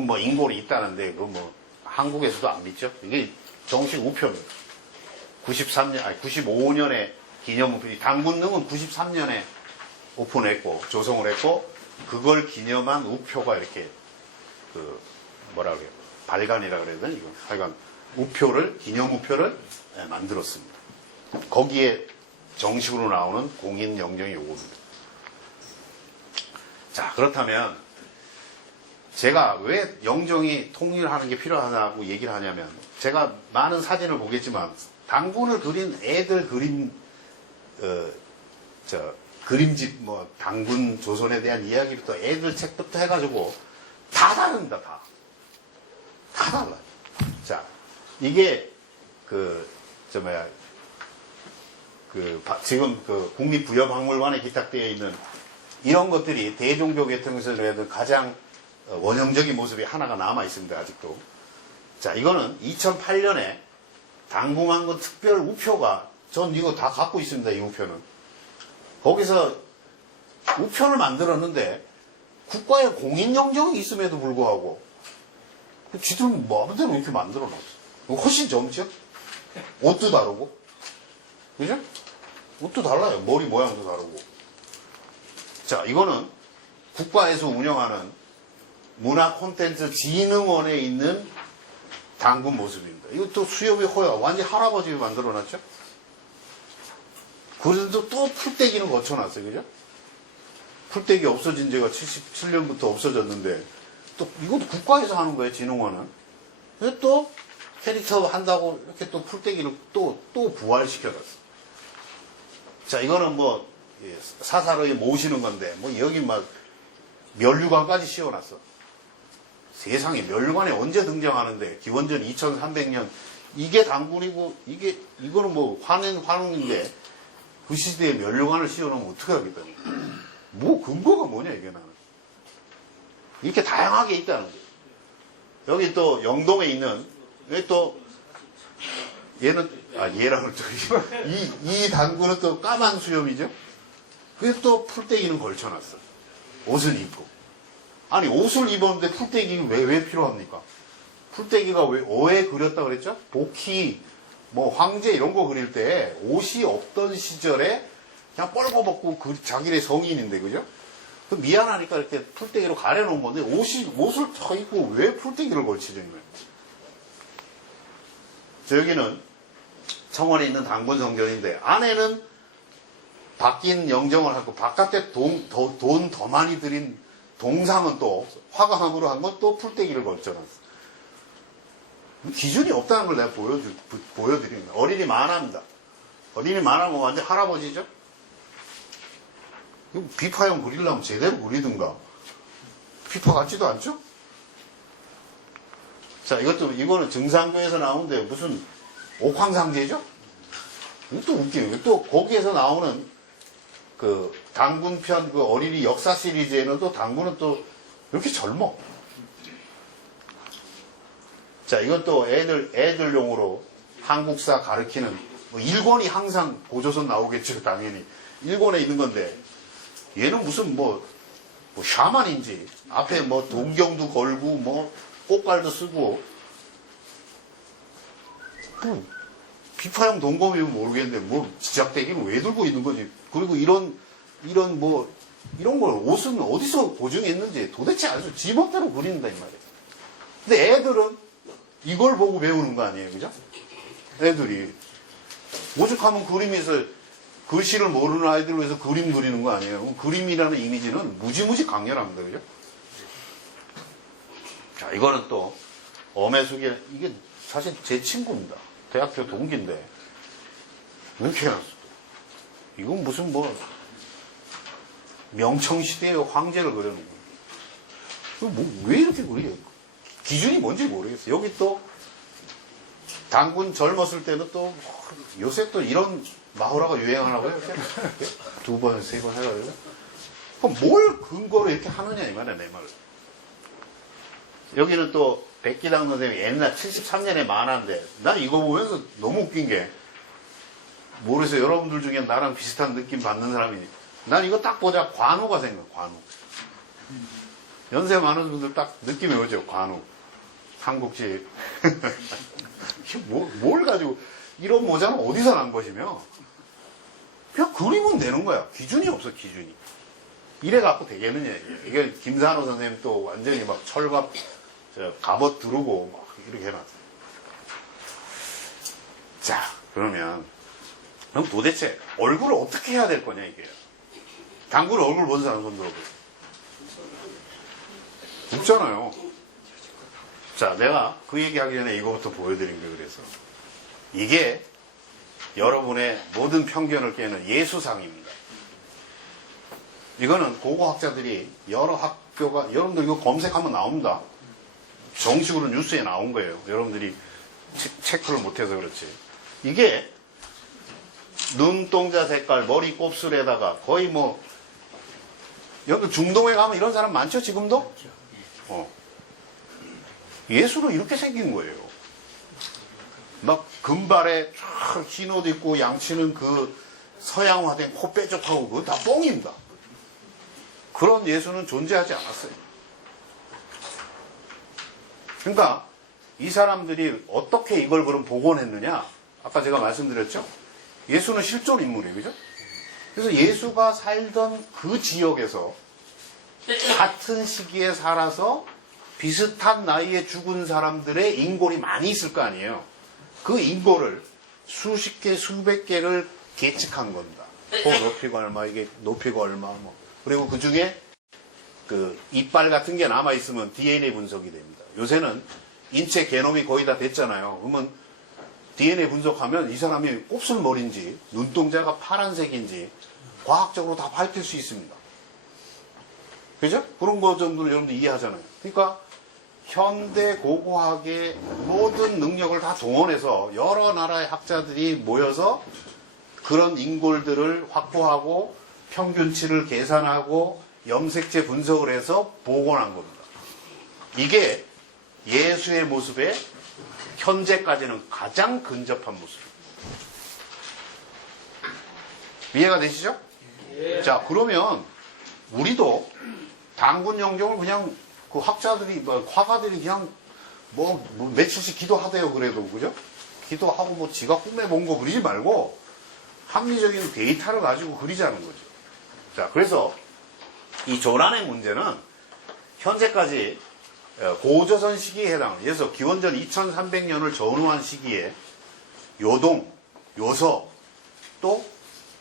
뭐 인골이 있다는데 그거 뭐 한국에서도 안 믿죠? 이게 정식 우표입니다. 95년에 기념우표, 당군능은 93년에 오픈했고 조성을 했고 그걸 기념한 우표가 이렇게 뭐라 그래요? 발간이라 그래야 되나 이거? 하여간 우표를 기념우표를 만들었습니다. 거기에 정식으로 나오는 공인영정이 요겁니다. 자, 그렇다면 제가 왜 영정이 통일하는 게 필요하다고 얘기를 하냐면 제가 많은 사진을 보겠지만 당군을 그린 애들 그림 그림집 뭐 당군 조선에 대한 이야기부터 애들 책부터 해가지고 다 다릅니다. 다 달라요. 자, 이게 지금 국립부여박물관에 기탁되어 있는 이런 것들이 대종교 계통에서 가장 원형적인 모습이 하나가 남아 있습니다. 아직도. 자, 이거는 2008년에 당궁한군 특별 우표가 전 이거 다 갖고 있습니다. 이 우표는. 거기서 우표를 만들었는데 국가의 공인영정이 있음에도 불구하고 쥐들은 마음대로 이렇게 만들어놨어. 훨씬 젊죠? 옷도 다르고. 그죠? 옷도 달라요. 머리 모양도 다르고. 자, 이거는 국가에서 운영하는 문화콘텐츠진흥원에 있는 당군 모습입니다. 이것도 수염이 허야. 완전 할아버지 만들어놨죠? 그래도 또 풀떼기는 거쳐놨어요. 그죠? 풀떼기 없어진 지가 77년부터 없어졌는데, 또, 이것도 국가에서 하는 거예요, 진흥원은. 근데 또, 캐릭터 한다고 이렇게 또 풀떼기를 또 부활시켜놨어. 자, 이거는 뭐, 사사로이 모시는 건데, 뭐, 여기 막, 면류관까지 씌워놨어. 세상에, 면류관에 언제 등장하는데, 기원전 2300년, 이게 당군이고, 이거는 뭐, 환웅인데, 그 시대에 면류관을 씌워놓으면 어떻게 하겠다니. 뭐, 근거가 뭐냐, 이게 나는. 이렇게 다양하게 있다는 거예요. 여기 또, 영동에 있는, 여기 또, 얘랑은 또, 이 당군은 또 까만 수염이죠? 그게 또 풀떼기는 걸쳐놨어. 옷을 입고. 아니, 옷을 입었는데 풀떼기 왜 필요합니까? 풀떼기가 왜 그렸다 그랬죠? 복희, 뭐, 황제 이런 거 그릴 때 옷이 없던 시절에 그냥 뻘거벗고 자기네 성인인데, 그죠? 그 미안하니까 이렇게 풀떼기로 가려놓은 건데 옷을 다 입고 왜 풀떼기를 걸치죠? 저 여기는 청원에 있는 당군 성전인데 안에는 바뀐 영정을 하고 바깥에 돈 더 많이 들인 동상은 또 화강암으로 한 건 또 풀떼기를 걸쳐놨어. 기준이 없다는 걸 내가 보여드립니다. 어린이 만화입니다. 어린이 만화면 완전 할아버지죠? 비파형 그리려면 제대로 그리든가. 비파 같지도 않죠? 자, 이거는 증상교에서 나오는데 무슨 옥황상제죠? 이것도 웃기네. 또 거기에서 나오는 그 당군편 그 어린이 역사 시리즈에는 또 당군은 또 이렇게 젊어. 자, 이건 또 애들용으로 한국사 가르치는 뭐 일권이 항상 고조선 나오겠죠, 당연히. 일권에 있는 건데 얘는 무슨 뭐 샤만인지 앞에 뭐 동경도 걸고 뭐 꽃갈도 쓰고 비파형 동검이면 모르겠는데 뭐 지작대기는 왜 들고 있는 거지. 그리고 이런 걸 옷은 어디서 보증했는지 도대체 알 수, 지멋대로 그린다 이 말이에요. 근데 애들은 이걸 보고 배우는 거 아니에요, 그죠? 애들이 오죽하면 그림에서 글씨를 모르는 아이들을 위해서 그림 그리는 거 아니에요. 그럼 그림이라는 이미지는 무지무지 강렬합니다, 그죠? 자, 이거는 또 엄혜숙이, 이게 사실 제 친구입니다. 대학교 동기인데 이렇게 해놨어. 이건 무슨 뭐 명청시대의 황제를 그려놓은 거예요. 왜 이렇게 그려요? 기준이 뭔지 모르겠어요. 여기 또 당군 젊었을 때는 또 요새 또 이런 마호라가 유행하나고요. 두 번, 세 번 해가지고. 그럼 뭘 근거로 이렇게 하느냐 이 말이야, 내 말을. 여기는 또 백기당 선생님이 옛날 73년에 만화인데 난 이거 보면서 너무 웃긴 게 모르겠어요. 여러분들 중에 나랑 비슷한 느낌 받는 사람이 난 이거 딱 보자 관우가 생겨. 관우. 연세 많은 분들 딱 느낌이 오죠. 관우. 삼국지. 뭘 가지고 이런 모자는 어디서 난 것이며 그냥 그리면 되는 거야. 기준이 없어. 기준이. 이래 갖고 되겠느냐. 이게 김산호 선생님 또 완전히 막 철갑 갑옷 두르고 막 이렇게 해놨어. 자, 그럼 도대체 얼굴을 어떻게 해야 될 거냐 이게. 당군 얼굴 본 사람 손 들어보세요. 없잖아요. 자, 내가 그 얘기하기 전에 이거부터 보여드린 거예요. 그래서 이게 여러분의 모든 편견을 깨는 예수상입니다. 이거는 고고학자들이 여러 학교가, 여러분들 이거 검색하면 나옵니다. 정식으로 뉴스에 나온 거예요. 여러분들이 체크를 못해서 그렇지. 이게 눈동자 색깔, 머리 곱슬에다가 거의 뭐 여기 중동에 가면 이런 사람 많죠, 지금도? 예수는 이렇게 생긴 거예요. 막 금발에 쫙 흰 옷 입고 양치는 그 서양화된 코 뾰족하고 그거 다 뻥입니다. 그런 예수는 존재하지 않았어요. 그러니까 이 사람들이 어떻게 이걸 그럼 복원했느냐? 아까 제가 말씀드렸죠? 예수는 실존 인물이에요. 그죠? 그래서 예수가 살던 그 지역에서 같은 시기에 살아서 비슷한 나이에 죽은 사람들의 인골이 많이 있을 거 아니에요. 그 인골을 수십 개, 수백 개를 계측한 겁니다. 코 높이가 얼마, 이게 높이가 얼마, 뭐. 그리고 그 중에 그 이빨 같은 게 남아있으면 DNA 분석이 됩니다. 요새는 인체 게놈이 거의 다 됐잖아요. 그러면 DNA 분석하면 이 사람이 곱슬머리인지 눈동자가 파란색인지 과학적으로 다 밝힐 수 있습니다. 그죠? 그런 거 정도는 여러분들 이해하잖아요. 그러니까 현대 고고학의 모든 능력을 다 동원해서 여러 나라의 학자들이 모여서 그런 인골들을 확보하고 평균치를 계산하고 염색체 분석을 해서 복원한 겁니다. 이게 예수의 모습에 현재까지는 가장 근접한 모습입니다. 이해가 되시죠? 예. 자, 그러면 우리도 당군 영정을 그냥 그 학자들이, 화가들이 그냥 뭐 며칠씩 기도하대요. 그래도, 그죠? 기도하고 뭐 지가 꿈에 본 거 그리지 말고 합리적인 데이터를 가지고 그리자는 거죠. 자, 그래서 이 조란의 문제는 현재까지 고조선 시기에 해당합니다. 그래서 기원전 2300년을 전후한 시기에 요동, 요서, 또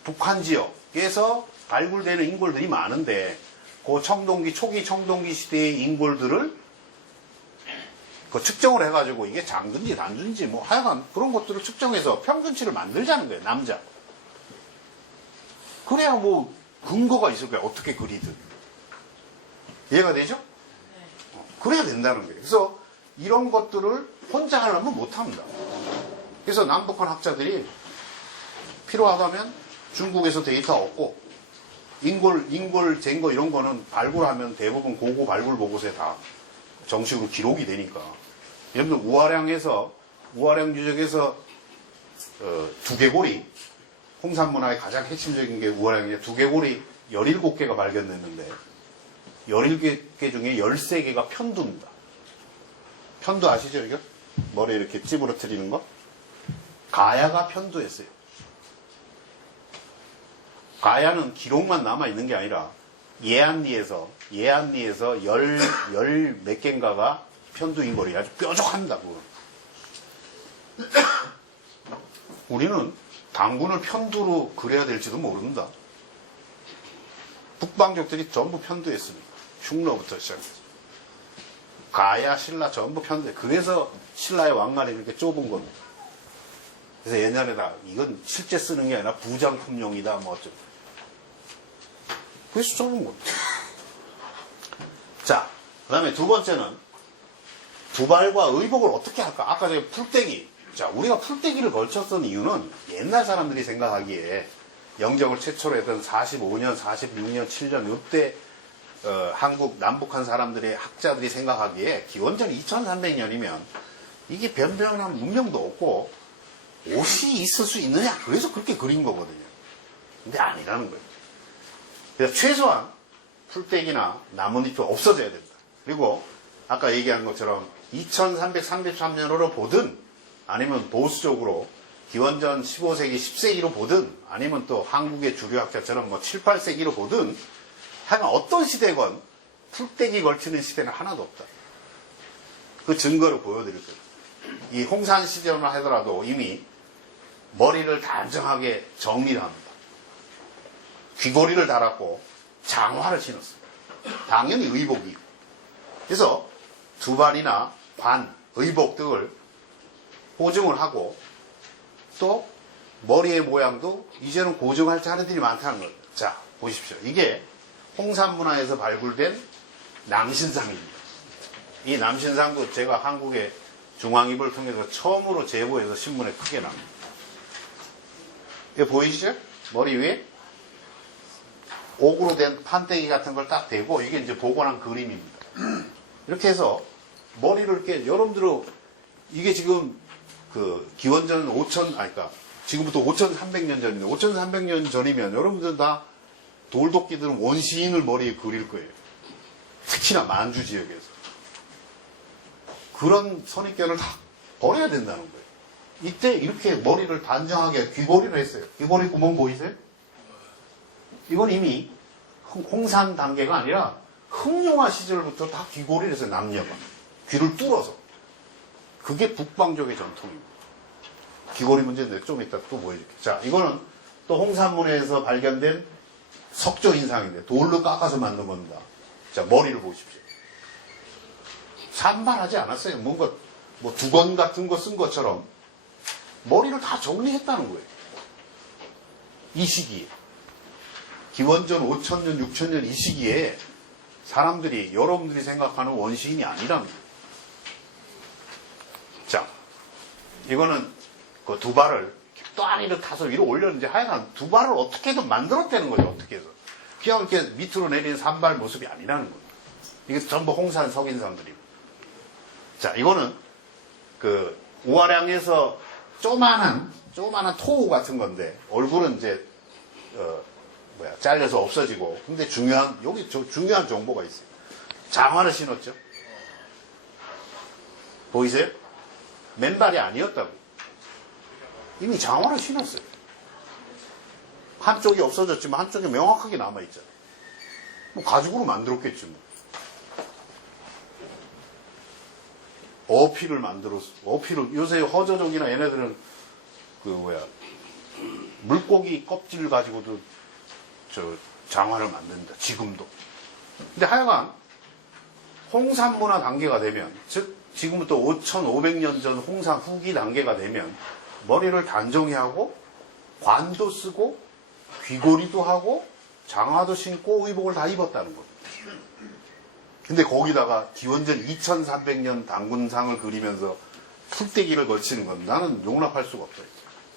북한 지역에서 발굴되는 인골들이 많은데 그 청동기, 초기 청동기 시대의 인골들을 그 측정을 해가지고 이게 장든지 단든지 뭐 하여간 그런 것들을 측정해서 평균치를 만들자는 거예요, 남자. 그래야 뭐 근거가 있을 거야, 어떻게 그리든. 이해가 되죠? 그래야 된다는 거예요. 그래서 이런 것들을 혼자 하려면 못합니다. 그래서 남북한 학자들이 필요하다면 중국에서 데이터 얻고 인골, 쟁거 이런 거는 발굴하면 대부분 고고 발굴 보고서에 다 정식으로 기록이 되니까. 여러분 우아량 유적에서 두개골이 홍산문화의 가장 핵심적인 게 우아량이에요. 두개골이 17개가 발견됐는데 17개 중에 13개가 편두입니다. 편두 아시죠? 이거? 머리 이렇게 찌부러뜨리는 거? 가야가 편두였어요. 가야는 기록만 남아있는 게 아니라 예안리에서 열 몇 개인가가 편두인 거리 아주 뾰족합니다. 그건. 우리는 당군을 편두로 그려야 될지도 모른다. 북방족들이 전부 편두했습니다. 흉노부터 시작해서. 가야, 신라 전부 편두해. 그래서 신라의 왕관이 이렇게 좁은 겁니다. 그래서 옛날에다 이건 실제 쓰는 게 아니라 부장품용이다 뭐 어쩌고. 그래서 좁은 겁니다. 자, 그 다음에 두 번째는 두발과 의복을 어떻게 할까? 아까 제가 풀떼기. 자, 우리가 풀떼기를 걸쳤던 이유는 옛날 사람들이 생각하기에 영적을 최초로 했던 45년, 46년, 7년 이때 한국 남북한 사람들의 학자들이 생각하기에 기원전 2300년이면 이게 변변한 문명도 없고 옷이 있을 수 있느냐? 그래서 그렇게 그린 거거든요. 근데 아니라는 거예요. 그래서 최소한 풀떼기나 나뭇잎이 없어져야 된다. 그리고 아까 얘기한 것처럼 2333년으로 보든 아니면 보수적으로 기원전 15세기, 10세기로 보든 아니면 또 한국의 주류학자처럼 뭐 7, 8세기로 보든 하여간 어떤 시대건 풀떼기 걸치는 시대는 하나도 없다. 그 증거를 보여드릴 거예요. 이 홍산 시절만 하더라도 이미 머리를 단정하게 정리를 합니다. 귀고리를 달았고 장화를 신었습니다. 당연히 의복이고. 그래서 두발이나 관, 의복 등을 고증을 하고 또 머리의 모양도 이제는 고증할 자리들이 많다는 거예요. 자, 보십시오. 이게 홍산문화에서 발굴된 남신상입니다. 이 남신상도 제가 한국의 중앙입을 통해서 처음으로 제보해서 신문에 크게 나옵니다. 이거 보이시죠? 머리 위에 옥으로 된 판때기 같은 걸 딱 대고 이게 이제 복원한 그림입니다. 이렇게 해서 머리를 이렇게 여러분들은 이게 지금 그 기원전 5천 그러니까 지금부터 5,300년 전인데 5,300년 전이면 여러분들은 다 돌도끼들은 원시인을 머리에 그릴 거예요. 특히나 만주 지역에서 그런 선입견을 다 버려야 된다는 거예요. 이때 이렇게 머리를 단정하게 귀고리를 했어요. 귀고리 구멍 보이세요? 이건 이미 홍산 단계가 아니라 흥룡화 시절부터 다 귀고리를 했어요. 남녀가 귀를 뚫어서. 그게 북방족의 전통입니다. 귀고리 문제인데 좀 이따 또 보여줄게요. 자, 이거는 또 홍산문에서 발견된 석조 인상인데 돌로 깎아서 만든 겁니다. 자, 머리를 보십시오. 산발하지 않았어요. 뭔가 뭐 두건 같은 거 쓴 것처럼 머리를 다 정리했다는 거예요. 이 시기에. 기원전 5,000년, 6,000년 이 시기에 사람들이, 여러분들이 생각하는 원시인이 아니랍니다. 자, 이거는 그 두 발을 또아리를 타서 위로 올렸는데 하여간 두 발을 어떻게든 만들었다는 거죠. 어떻게 해서. 그냥 이렇게 밑으로 내리는 산발 모습이 아니라는 거예요. 이게 전부 홍산 석인상들이고. 자, 이거는 그 우아량에서 조만한 토우 같은 건데 얼굴은 이제 잘려서 없어지고. 근데 여기 중요한 정보가 있어요. 장화를 신었죠. 보이세요? 맨발이 아니었다고. 이미 장화를 신었어요. 한쪽이 없어졌지만 한쪽이 명확하게 남아있잖아요. 뭐 가죽으로 만들었겠지 뭐. 어피를 만들었어. 요새 허저족이나 얘네들은 물고기 껍질 가지고도 장화를 만든다. 지금도. 근데 하여간 홍산 문화 단계가 되면, 즉 지금부터 5,500년 전 홍산 후기 단계가 되면 머리를 단정히 하고 관도 쓰고 귀걸이도 하고 장화도 신고 의복을 다 입었다는 겁니다. 근데 거기다가 기원전 2300년 단군상을 그리면서 풀떼기를 걸치는 건 나는 용납할 수가 없어요.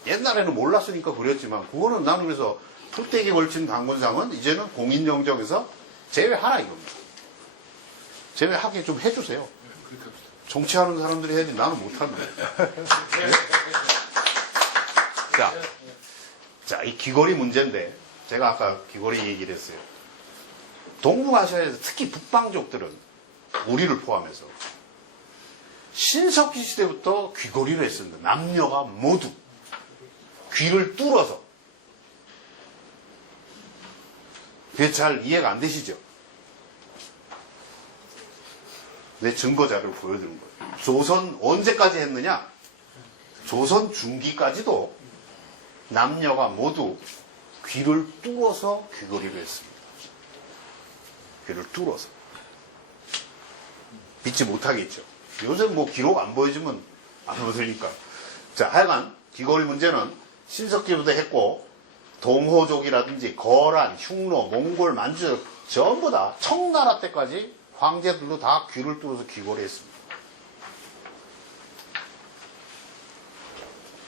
옛날에는 몰랐으니까 그랬지만 그거는 나는 그래서 풀떼기 걸친 단군상은 이제는 공인정정에서 제외하라 이겁니다. 제외하게 좀 해주세요. 정치하는 사람들이 해야지 나는 못합니다. 네? 자, 이 귀걸이 문제인데 제가 아까 귀걸이 얘기를 했어요. 동북아시아에서 특히 북방족들은 우리를 포함해서 신석기 시대부터 귀걸이를 했습니다. 남녀가 모두 귀를 뚫어서. 그게 잘 이해가 안 되시죠? 내 증거 자료를 보여드린 거예요. 조선 언제까지 했느냐? 조선 중기까지도 남녀가 모두 귀를 뚫어서 귀걸이를 했습니다. 귀를 뚫어서. 믿지 못하겠죠. 요새 뭐 기록 안 보여주면 안 보여주니까. 자, 하여간 귀걸이 문제는 신석기부터 했고, 동호족이라든지 거란, 흉노, 몽골, 만주 전부 다 청나라 때까지 황제들도 다 귀를 뚫어서 귀걸이 했습니다.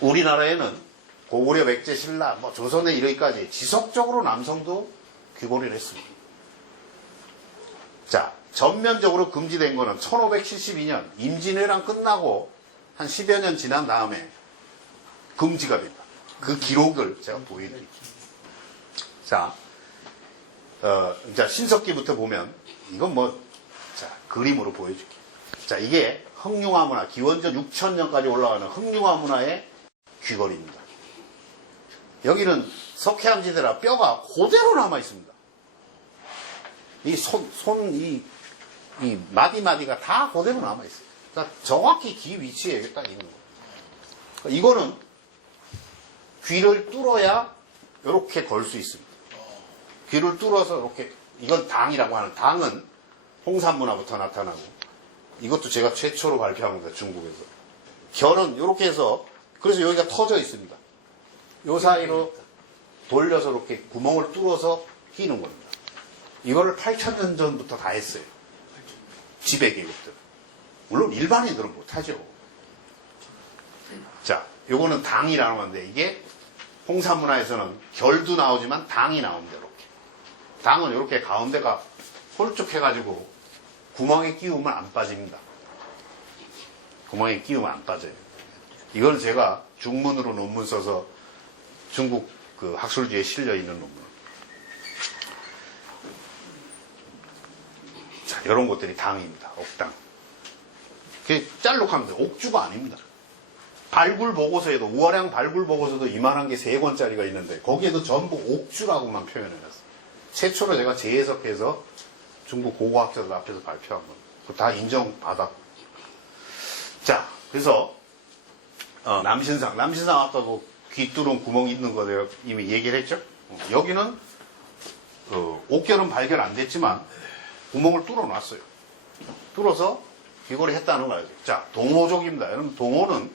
우리나라에는 고구려, 백제, 신라, 뭐 조선에 이르기까지 지속적으로 남성도 귀걸이를 했습니다. 자, 전면적으로 금지된 거는 1572년 임진왜란 끝나고 한 10여 년 지난 다음에 금지가 됩니다. 그 기록을 제가 보여드릴게요. 자, 신석기부터 보면 이건 뭐, 자, 그림으로 보여줄게요. 자, 이게 흥룡화 문화, 기원전 6000년까지 올라가는 흥룡화 문화의 귀걸이입니다. 여기는 석회암지대라 뼈가 그대로 남아 있습니다. 이 마디마디가 다 그대로 남아 있어요. 그러니까 정확히 귀 위치에 딱 있는 거예요. 그러니까 이거는 귀를 뚫어야 이렇게 걸 수 있습니다. 귀를 뚫어서 이렇게, 이건 당이라고 하는, 당은 홍산 문화부터 나타나고, 이것도 제가 최초로 발표한 겁니다. 중국에서. 결은 이렇게 해서, 그래서 여기가 터져 있습니다. 요 사이로 돌려서 이렇게 구멍을 뚫어서 끼는 겁니다. 이거를 8,000년 전부터 다 했어요. 지배계급들. 물론 일반인들은 못하죠. 자, 요거는 당이라는 건데, 이게 홍산 문화에서는 결도 나오지만 당이 나옵니다. 이렇게. 당은 이렇게 가운데가 홀쭉해가지고 구멍에 끼우면 안 빠집니다. 구멍에 끼우면 안 빠져요. 이건 제가 중문으로 논문 써서 중국 그 학술지에 실려 있는 논문. 자, 이런 것들이 당입니다. 옥당. 그게 짤록합니다. 옥주가 아닙니다. 발굴 보고서에도, 우아량 발굴 보고서도 이만한 게 3권짜리가 있는데, 거기에도 전부 옥주라고만 표현해놨어요. 최초로 제가 재해석해서 중국 고고학자들 앞에서 발표한 겁니다. 다 인정받았고. 자, 그래서, 남신상 아까 그 귀 뚫은 구멍 있는 거 내가 이미 얘기를 했죠? 여기는, 옥결은 발견 안 됐지만, 구멍을 뚫어 놨어요. 뚫어서 귀걸이 했다는 거예요. 자, 동호족입니다. 여러분, 동호는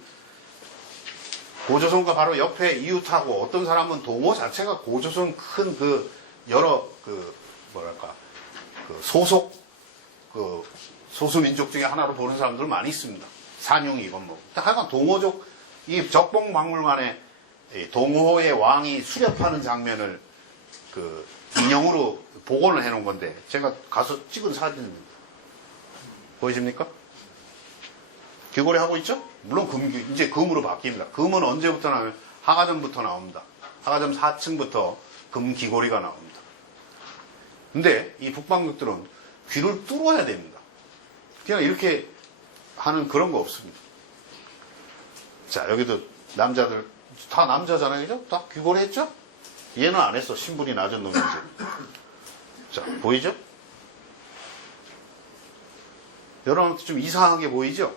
고조선과 바로 옆에 이웃하고, 어떤 사람은 동호 자체가 고조선 큰 여러 소수민족 중에 하나로 보는 사람들 많이 있습니다. 산용이 이건 뭐. 하여간 동호족, 이 적봉박물관에 동호의 왕이 수렵하는 장면을 인형으로 복원을 해놓은 건데, 제가 가서 찍은 사진입니다. 보이십니까? 귀걸이 하고 있죠? 물론 이제 금으로 바뀝니다. 금은 언제부터 나오면 하가점부터 나옵니다. 하가점 4층부터 금 귀걸이가 나옵니다. 근데 이 북방족들은 귀를 뚫어야 됩니다. 그냥 이렇게 하는 그런 거 없습니다. 자, 여기도 남자들, 다 남자잖아요. 그죠? 다 귀걸이 했죠? 얘는 안 했어. 신분이 낮은 놈이지. 자, 보이죠? 여러분한테 좀 이상하게 보이죠?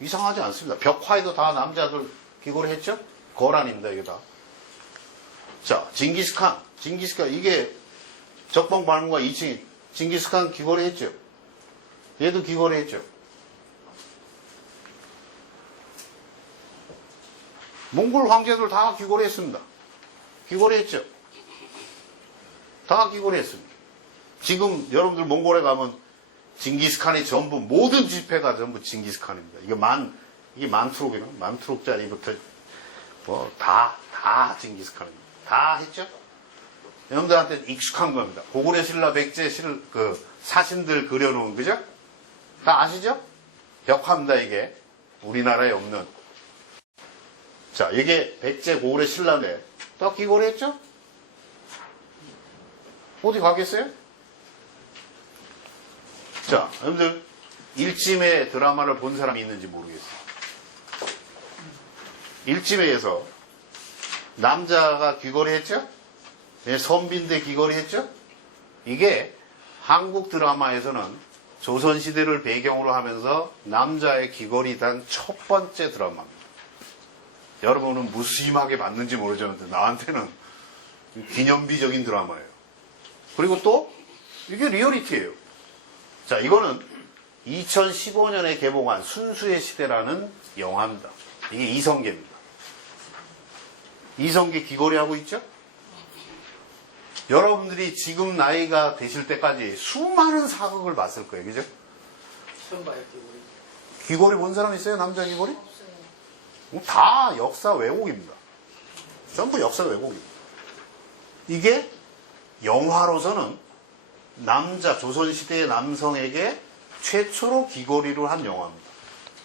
이상하지 않습니다. 벽화에도 다 남자들 귀걸이 했죠? 거란입니다, 이게 다. 자, 징기스칸, 이게 적봉 발문관 2층에 징기스칸 귀걸이 했죠. 얘도 귀걸이 했죠. 몽골 황제들 다 귀걸이 했습니다. 귀걸이 했죠. 다 귀걸이 했습니다. 지금 여러분들 몽골에 가면 징기스칸이 전부, 모든 지폐가 전부 징기스칸입니다. 이게 만투록이나 만투록짜리부터 다 징기스칸입니다. 다 했죠? 여러분들한테 익숙한 겁니다. 고구려 신라 백제 사신들 그려놓은, 그죠? 다 아시죠? 벽화입니다, 이게. 우리나라에 없는. 자, 이게 백제 고구려 신라인데, 다 귀걸이 했죠? 어디 가겠어요? 자, 여러분들, 일찜의 드라마를 본 사람이 있는지 모르겠어요. 일찜에서 남자가 귀걸이 했죠? 선비인데 귀걸이 했죠? 이게 한국 드라마에서는 조선시대를 배경으로 하면서 남자의 귀걸이 단 첫 번째 드라마입니다. 여러분은 무심하게 봤는지 모르지만 나한테는 기념비적인 드라마예요. 그리고 또 이게 리얼리티예요. 자, 이거는 2015년에 개봉한 순수의 시대라는 영화입니다. 이게 이성계입니다. 이성계 귀걸이 하고 있죠? 여러분들이 지금 나이가 되실 때까지 수많은 사극을 봤을 거예요. 그죠? 처음 봐요, 귀걸이. 귀걸이 본 사람 있어요? 남자 귀걸이? 다 역사 왜곡입니다. 전부 역사 왜곡입니다. 이게 영화로서는 조선시대의 남성에게 최초로 귀걸이를 한 영화입니다.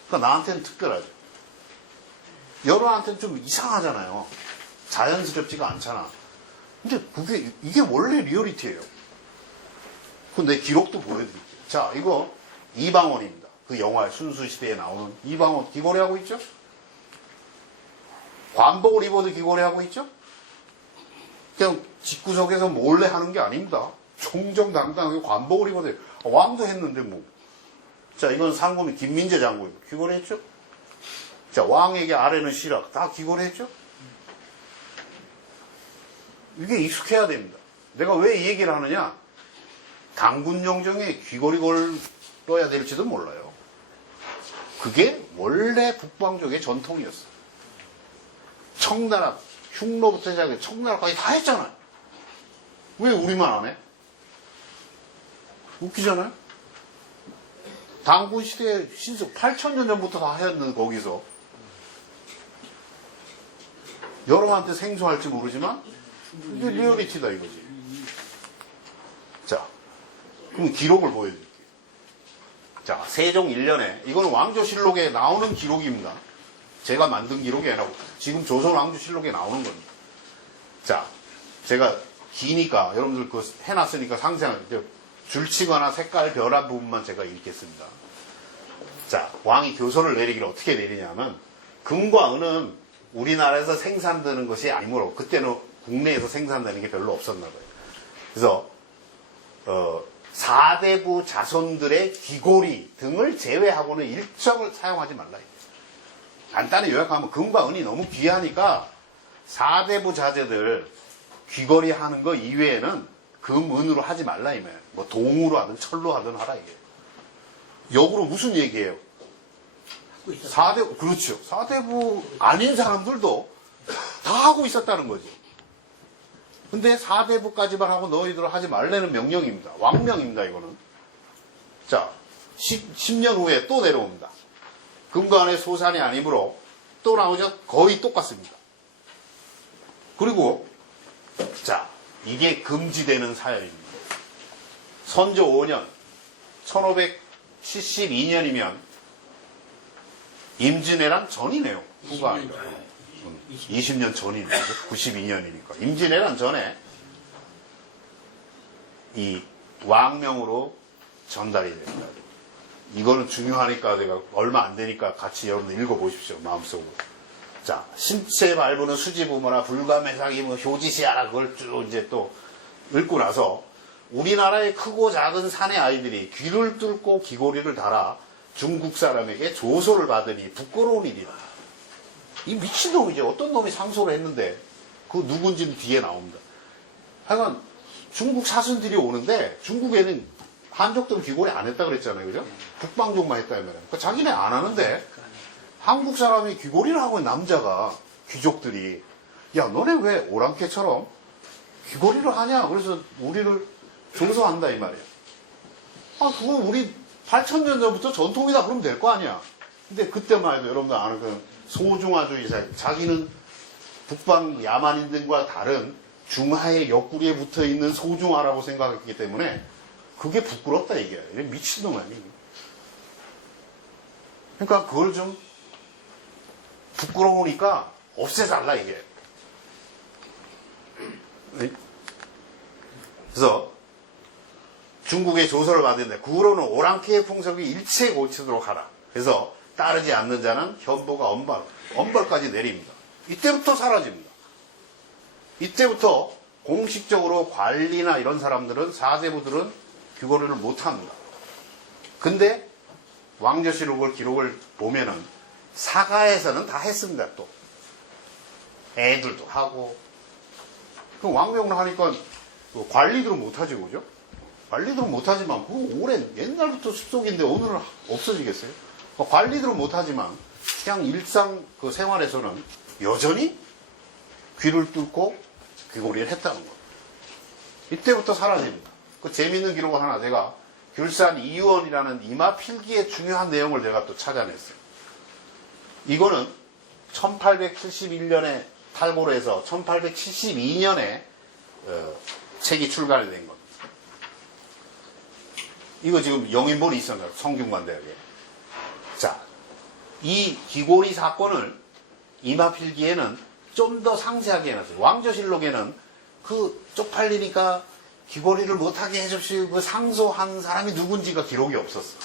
그러니까 나한테는 특별하죠. 여러분한테는 좀 이상하잖아요. 자연스럽지가 않잖아. 근데 이게 원래 리얼리티예요. 그럼 내 기록도 보여드릴게요. 자, 이거 이방원입니다. 그 영화의 순수시대에 나오는 이방원 귀걸이 하고 있죠? 관복을 입어도 귀걸이 하고 있죠? 그냥 집구석에서 몰래 하는 게 아닙니다. 총정당당하게 관복을 입어도 왕도 했는데 뭐. 자, 이건 상금이 김민재 장군 귀걸이 했죠? 자, 왕에게 아래는 시락 다 귀걸이 했죠? 이게 익숙해야 됩니다. 내가 왜 이 얘기를 하느냐? 당군영정에 귀걸이 걸어야 될지도 몰라요. 그게 원래 북방족의 전통이었어요. 청나라, 흉노부터 시작해 청나라까지 다 했잖아요. 왜 우리만 안 해? 웃기잖아요? 당군 시대에 신석 8,000년 전부터 다 했는데 거기서 여러분한테 생소할지 모르지만 이게 리얼리티다 이거지. 자, 그럼 기록을 보여드릴게요. 자, 세종 1년에 이거는 왕조실록에 나오는 기록입니다. 제가 만든 기록이 아니라 지금 조선 왕조실록에 나오는 겁니다. 자, 제가 기니까 여러분들 그거 해놨으니까 상세하게 줄치거나 색깔 별한 부분만 제가 읽겠습니다. 자, 왕이 교서를 내리기를 어떻게 내리냐면 금과 은은 우리나라에서 생산되는 것이 아니므로 그때는 국내에서 생산되는 게 별로 없었나 봐요. 그래서 4대부 자손들의 귀걸이 등을 제외하고는 일정을 사용하지 말라. 간단히 요약하면 금과 은이 너무 귀하니까 4대부 자제들 귀걸이 하는 거 이외에는 금, 은으로 하지 말라 이거예요. 뭐 동으로 하든 철로 하든 하라 이게. 역으로 무슨 얘기예요? 4대부, 그렇죠. 4대부 아닌 사람들도 다 하고 있었다는 거지. 근데 4대부까지만 하고 너희들 하지 말라는 명령입니다. 왕명입니다, 이거는. 자, 10년 후에 또 내려옵니다. 금과 은의 소산이 아니므로 또 나오죠? 거의 똑같습니다. 그리고, 자, 이게 금지되는 사연입니다. 선조 5년, 1572년이면 임진왜란 전이네요. 후가 아니라. 20년 전이니까. 92년이니까. 임진왜란 전에 이 왕명으로 전달이 됩니다. 이거는 중요하니까 내가 얼마 안 되니까 같이 여러분들 읽어보십시오. 마음속으로. 자, 신체 발부는 수지부모라 불가매상이 뭐 효지시하라 그걸 쭉 이제 또 읽고 나서 우리나라의 크고 작은 사내 아이들이 귀를 뚫고 귀고리를 달아 중국 사람에게 조소를 받으니 부끄러운 일이다. 이 미친놈이지. 어떤 놈이 상소를 했는데 그 누군지는 뒤에 나옵니다. 하여간 중국 사슴들이 오는데 중국에는 한족들은 귀걸이 안 했다 그랬잖아요. 그죠? 북방족만 했다, 이 말이에요. 그러니까 자기네 안 하는데, 한국 사람이 귀걸이를 하고 있는 남자가, 귀족들이, 야, 너네 왜 오랑캐처럼 귀걸이를 하냐? 그래서 우리를 용서한다, 이 말이에요. 아, 그거 우리 8,000년 전부터 전통이다 그러면 될 거 아니야. 근데 그때만 해도 여러분들 아는 그 소중화주의자, 자기는 북방 야만인들과 다른 중하의 옆구리에 붙어 있는 소중화라고 생각했기 때문에 그게 부끄럽다 이게. 미친놈 아니에요. 그러니까 그걸 좀 부끄러우니까 없애달라 이게. 그래서 중국의 조서를 받는데 구로는 오랑캐의 풍속이 일체 고치도록 하라. 그래서 따르지 않는 자는 현보가 엄벌까지 내립니다. 이때부터 사라집니다. 이때부터 공식적으로 관리나 이런 사람들은 사제부들은 귀걸이를 못합니다. 근데 왕조실록을 기록을 보면은 사가에서는 다 했습니다. 또 애들도 하고 그 왕명을 하니까 관리들은 못하지 그죠? 관리들은 못하지만 그거 오랜 옛날부터 습속인데 오늘은 없어지겠어요? 관리들은 못하지만 그냥 일상 그 생활에서는 여전히 귀를 뚫고 귀걸이를 했다는 거예요. 이때부터 사라집니다. 그 재밌는 기록을 하나 제가 귤산 이유원이라는 이마 필기의 중요한 내용을 내가 또 찾아냈어요. 이거는 1871년에 탈고를 해서 1872년에 책이 출간이 된 겁니다. 이거 지금 영인본이 있었나요? 성균관대학에. 자, 이 귀걸이 사건을 이마필기에는 좀 더 상세하게 해놨어요. 왕조실록에는 그 쪽팔리니까 귀걸이를 못하게 해줍시고 그 상소한 사람이 누군지가 기록이 없었어.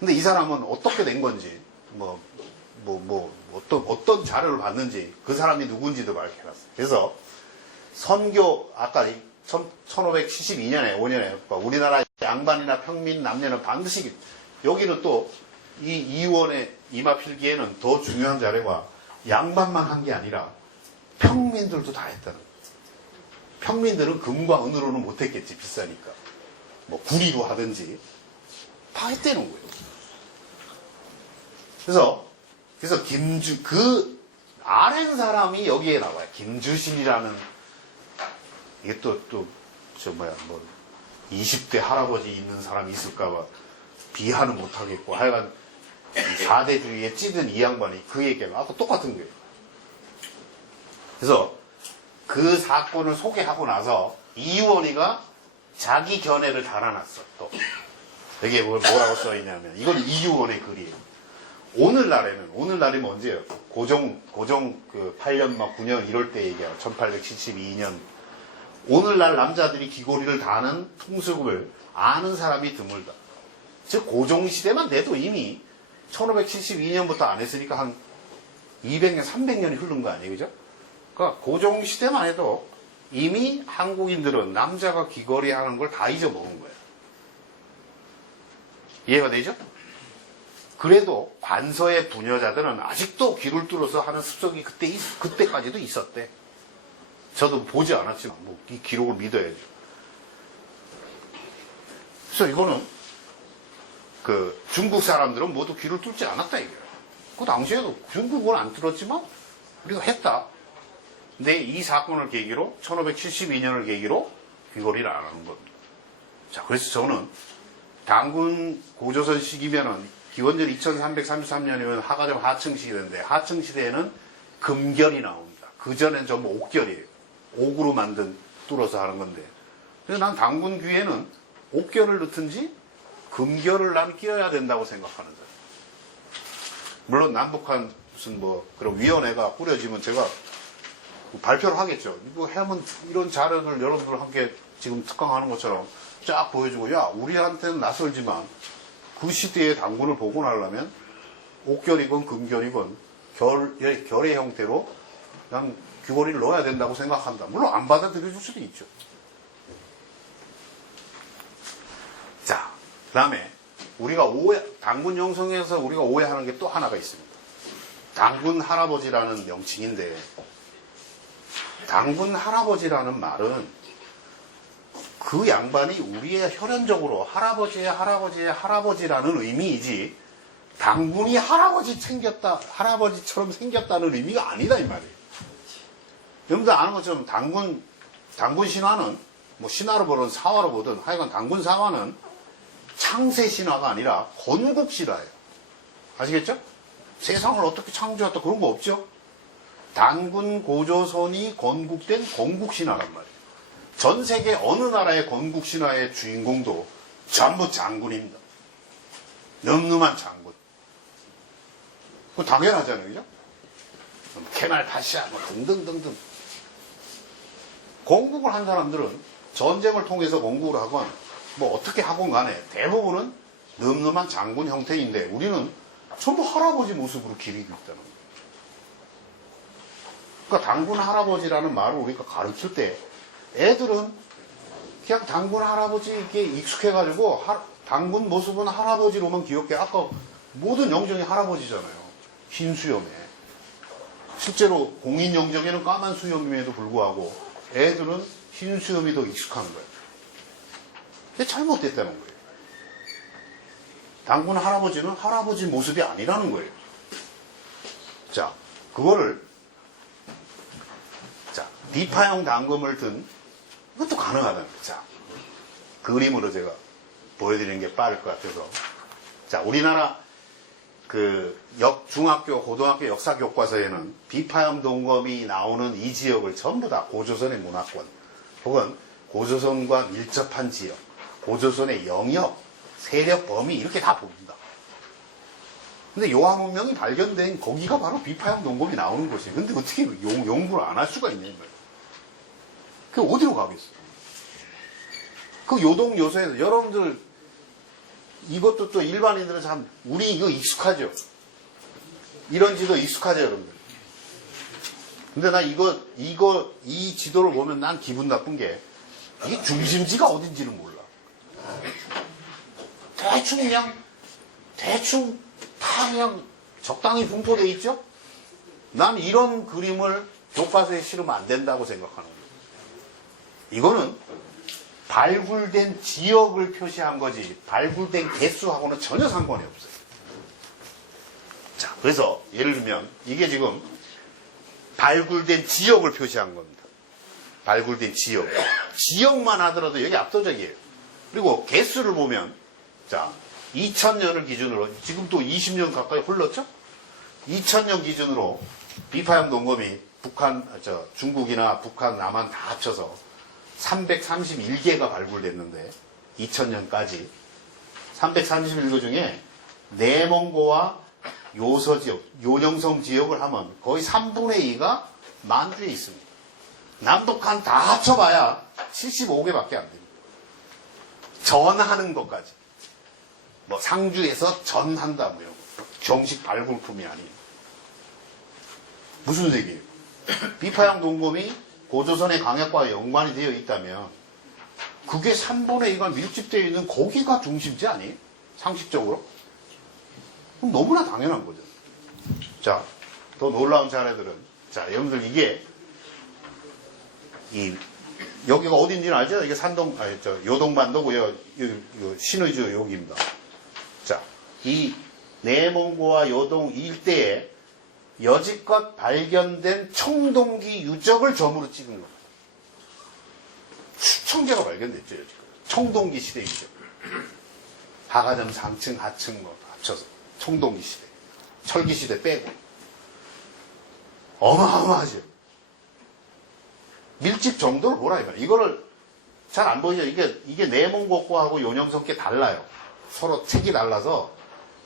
근데 이 사람은 어떻게 된 건지, 어떤 자료를 봤는지, 그 사람이 누군지도 밝혀놨어요. 그래서 선교, 아까 1572년에, 5년에, 우리나라 양반이나 평민, 남녀는 반드시, 여기는 또 이 이원의 이마필기에는 더 중요한 자료가 양반만 한 게 아니라 평민들도 다 했다는 거예요. 평민들은 금과 은으로는 못했겠지, 비싸니까. 뭐, 구리로 하든지, 다 했다는 거예요. 그래서 그 아는 사람이 여기에 나와요. 김주신이라는, 이게 또, 20대 할아버지 있는 사람이 있을까봐 비하는 못하겠고, 하여간, 4대주의에 찌든 이 양반이 그 얘기가 아까 똑같은 거예요. 그래서 그 사건을 소개하고 나서 이유원이가 자기 견해를 달아놨어. 또 여기에 뭐라고 써있냐면 이건 이유원의 글이에요. 오늘날이 언제예요? 고종 그 8년 막 9년 이럴 때 얘기해요. 1872년. 오늘날 남자들이 귀걸이를 다는 풍습을 아는 사람이 드물다. 즉 고종시대만 돼도 이미 1572년부터 안 했으니까 한 200년, 300년이 흐른 거 아니에요? 그죠? 그러니까 고종시대만 해도 이미 한국인들은 남자가 귀걸이 하는 걸 다 잊어먹은 거예요. 이해가 되죠? 그래도 관서의 부녀자들은 아직도 귀를 뚫어서 하는 습성이 그때까지도 있었대. 저도 보지 않았지만, 이 기록을 믿어야죠. 그래서 이거는 중국 사람들은 모두 귀를 뚫지 않았다 이거예요. 그 당시에도 중국은 안 뚫었지만 우리가 했다. 근데 이 사건을 계기로 1572년을 계기로 귀걸이를 안 하는 겁니다. 자, 그래서 저는 당군 고조선 시기면은 기원전 2333년이면 하가정 하층시대인데 하층시대에는 금결이 나옵니다. 그전엔 전부 옥결이에요. 옥으로 만든 뚫어서 하는 건데. 그래서 난 당군 귀에는 옥결을 넣든지 금결을 난 끼워야 된다고 생각하는 거예요. 물론 남북한 무슨 그런 위원회가 꾸려지면 제가 발표를 하겠죠. 이거 하면 이런 자료들 여러분들 함께 지금 특강하는 것처럼 쫙 보여주고, 야, 우리한테는 낯설지만 그 시대의 당군을 보고 나려면 옥결이건 금결이건 결의 형태로 난 귀걸이를 넣어야 된다고 생각한다. 물론 안 받아들여줄 수도 있죠. 자, 그 다음에 우리가 당군 영성에서 우리가 오해하는 게 또 하나가 있습니다. 당군 할아버지라는 명칭인데 당군 할아버지라는 말은 그 양반이 우리의 혈연적으로 할아버지의 할아버지의 할아버지라는 의미이지 당군이 할아버지처럼 생겼다는 의미가 아니다 이 말이에요. 여러분들 아는 것처럼 당군 신화는 뭐 신화로 보든 사화로 보든 하여간 당군 사화는 창세 신화가 아니라 건국 신화예요. 아시겠죠? 세상을 어떻게 창조했다 그런 거 없죠? 단군 고조선이 건국된 건국 신화란 말이에요. 전 세계 어느 나라의 건국 신화의 주인공도 전부 장군입니다. 늠름한 장군. 그거 당연하잖아요, 그죠? 케말 파샤, 뭐 등등등등. 건국을 한 사람들은 전쟁을 통해서 건국을 하건 뭐 어떻게 하건 간에 대부분은 늠름한 장군 형태인데 우리는 전부 할아버지 모습으로 기리고 있다는 거예요. 그러니까 당군 할아버지라는 말을 우리가 가르칠 때 애들은 그냥 당군 할아버지에 익숙해가지고 당군 모습은 할아버지로만 기억해. 아까 모든 영정이 할아버지잖아요. 흰 수염에. 실제로 공인 영정에는 까만 수염임에도 불구하고 애들은 흰 수염이 더 익숙한 거예요. 근데 잘못됐다는 거예요. 당군 할아버지는 할아버지 모습이 아니라는 거예요. 자, 그거를 비파형 당금을 든 이것도 가능하다는 거예요. 자, 그림으로 제가 보여드리는 게 빠를 것 같아서. 자, 우리나라 중학교, 고등학교 역사 교과서에는 비파형 동검이 나오는 이 지역을 전부 다 고조선의 문화권 혹은 고조선과 밀접한 지역, 고조선의 영역, 세력 범위 이렇게 다 봅니다. 근데 요한문명이 발견된 거기가 바로 비파형 동검이 나오는 곳이에요. 근데 어떻게 연구를 안 할 수가 있냐 이 말이에요. 그게 어디로 가겠어요? 그 요동 요소에서 여러분들 이것도 또 일반인들은 참 우리 이거 익숙하죠? 이런 지도 익숙하죠 여러분들? 근데 나 이 지도를 보면 난 기분 나쁜 게 이게 중심지가 어딘지는 몰라. 대충 다 그냥 적당히 분포되어 있죠? 난 이런 그림을 교과서에 실으면 안 된다고 생각하는 거예요. 이거는 발굴된 지역을 표시한 거지 발굴된 개수하고는 전혀 상관이 없어요. 자, 그래서 예를 들면 이게 지금 발굴된 지역을 표시한 겁니다. 발굴된 지역만 하더라도 여기 압도적이에요. 그리고 개수를 보면 자 2000년을 기준으로 지금 또 20년 가까이 흘렀죠? 2000년 기준으로 비파형 동검이 중국이나 북한, 남한 다 합쳐서 331개가 발굴됐는데 2000년까지 331개 중에 내몽고와 요서지역, 요령성 지역을 하면 거의 3분의 2가 만주에 있습니다. 남북한 다 합쳐봐야 75개밖에 안 됩니다. 전하는 것까지. 뭐 상주에서 전한다 뭐 이런 거. 정식 발굴품이 아닌. 무슨 얘기예요? 비파형 동검이 고조선의 강약과 연관이 되어 있다면 그게 3분의 2가 밀집되어 있는 거기가 중심지 아니에요? 상식적으로? 그럼 너무나 당연한 거죠. 자, 더 놀라운 사례들은 자, 여러분들 이게 여기가 어딘지는 알죠? 이게 요동반도고 신의주 여기입니다. 자, 이 내몽고와 요동 일대에 여지껏 발견된 청동기 유적을 점으로 찍은 겁니다. 수천 개가 발견됐죠, 여지껏. 청동기 시대 유적. 하가점 상층, 하층 뭐 합쳐서 청동기 시대. 철기 시대 빼고. 어마어마하죠. 밀집 정도를 보라 이거야. 이거를 잘 안 보이죠? 이게 내몽고과하고 요령성께 달라요. 서로 책이 달라서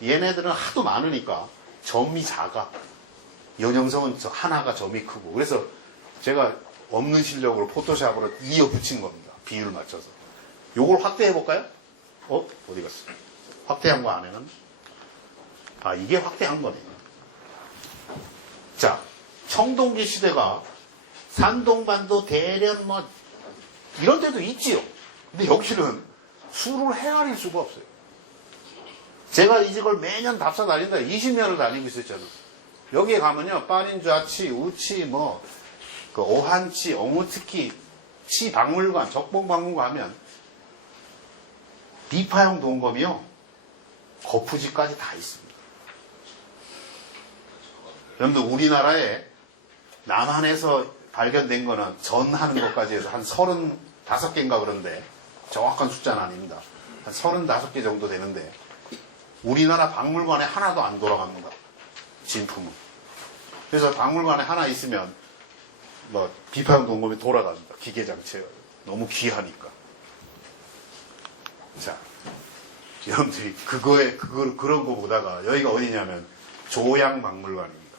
얘네들은 하도 많으니까 점이 작아. 요령성은 하나가 점이 크고. 그래서 제가 없는 실력으로 포토샵으로 이어 붙인 겁니다. 비율 맞춰서. 요걸 확대해 볼까요? 어디 갔어? 확대한 거 안에는? 아, 이게 확대한 거네. 자, 청동기 시대가 산동반도, 대련 뭐 이런 데도 있지요. 근데 여기는 수를 헤아릴 수가 없어요. 제가 이 집을 매년 답사 다닌다 20년을 다니고 있었잖아요. 여기에 가면요, 빠린좌치, 우치, 오한치, 어무특히, 치박물관, 적봉박물관 하면 비파형 동검이요. 거푸집까지 다 있습니다. 여러분들 우리나라에 남한에서 발견된 거는 전하는 것까지 해서 한 35개인가 그런데 정확한 숫자는 아닙니다. 한 35개 정도 되는데 우리나라 박물관에 하나도 안 돌아갑니다. 진품은. 그래서 박물관에 하나 있으면 뭐 비파형 동검이 돌아갑니다. 기계장치가 너무 귀하니까. 자, 여러분들이 그런 거 보다가 여기가 어디냐면 조양박물관입니다.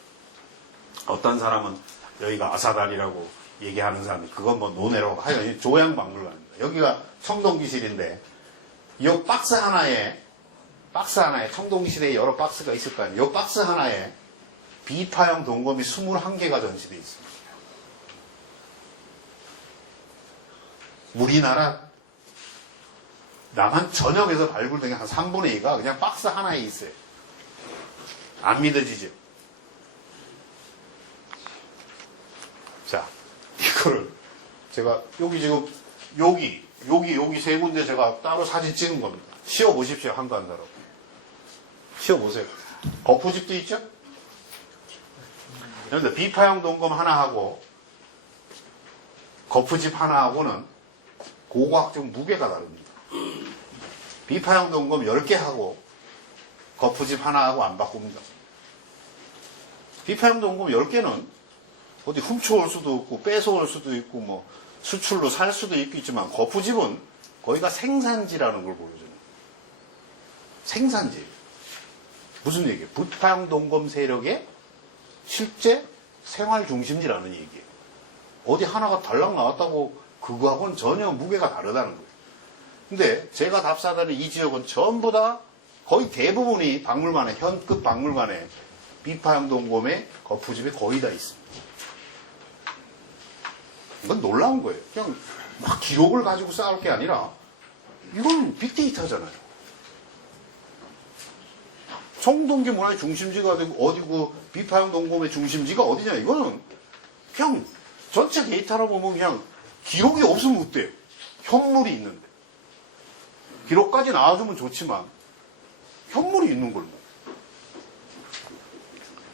어떤 사람은 여기가 아사달이라고 얘기하는 사람이 그건 뭐 논외라고 하여간 조양박물관입니다. 여기가 청동기실인데 이 박스 하나에 청동기실에 여러 박스가 있을 거 아니에요. 이 박스 하나에 비파형 동검이 21개가 전시되어 있습니다. 우리나라 남한 전역에서 발굴된 게 한 3분의 2가 그냥 박스 하나에 있어요. 안 믿어지죠? 자, 이거를 제가 여기 지금 여기 세 군데 제가 따로 사진 찍은 겁니다. 씌워보십시오. 한도 한 사람. 씌워보세요. 거푸집도 있죠? 그런데 비파형 동검 하나하고 거푸집 하나하고는 고고학적 무게가 다릅니다. 비파형 동검 10개하고 거푸집 하나하고 안 바꿉니다. 비파형 동검 10개는 어디 훔쳐올 수도 있고 뺏어올 수도 있고 뭐 수출로 살 수도 있겠지만 거푸집은 거기가 생산지라는 걸 보여줘요. 생산지. 무슨 얘기예요? 비파형 동검 세력의 실제 생활 중심지라는 얘기예요. 어디 하나가 달랑 나왔다고 그거하고는 전혀 무게가 다르다는 거예요. 근데 제가 답사하는 이 지역은 전부 다 거의 대부분이 박물관에, 현급 박물관에 비파형 동검의 거푸집이 거의 다 있습니다. 이건 놀라운 거예요. 그냥 막 기록을 가지고 쌓을 게 아니라 이건 빅데이터잖아요. 청동기 문화의 중심지가 어디고 비파형 동검의 중심지가 어디냐. 이거는 그냥 전체 데이터로 보면 그냥 기록이 없으면 어때요? 현물이 있는데. 기록까지 나와주면 좋지만 현물이 있는 걸로.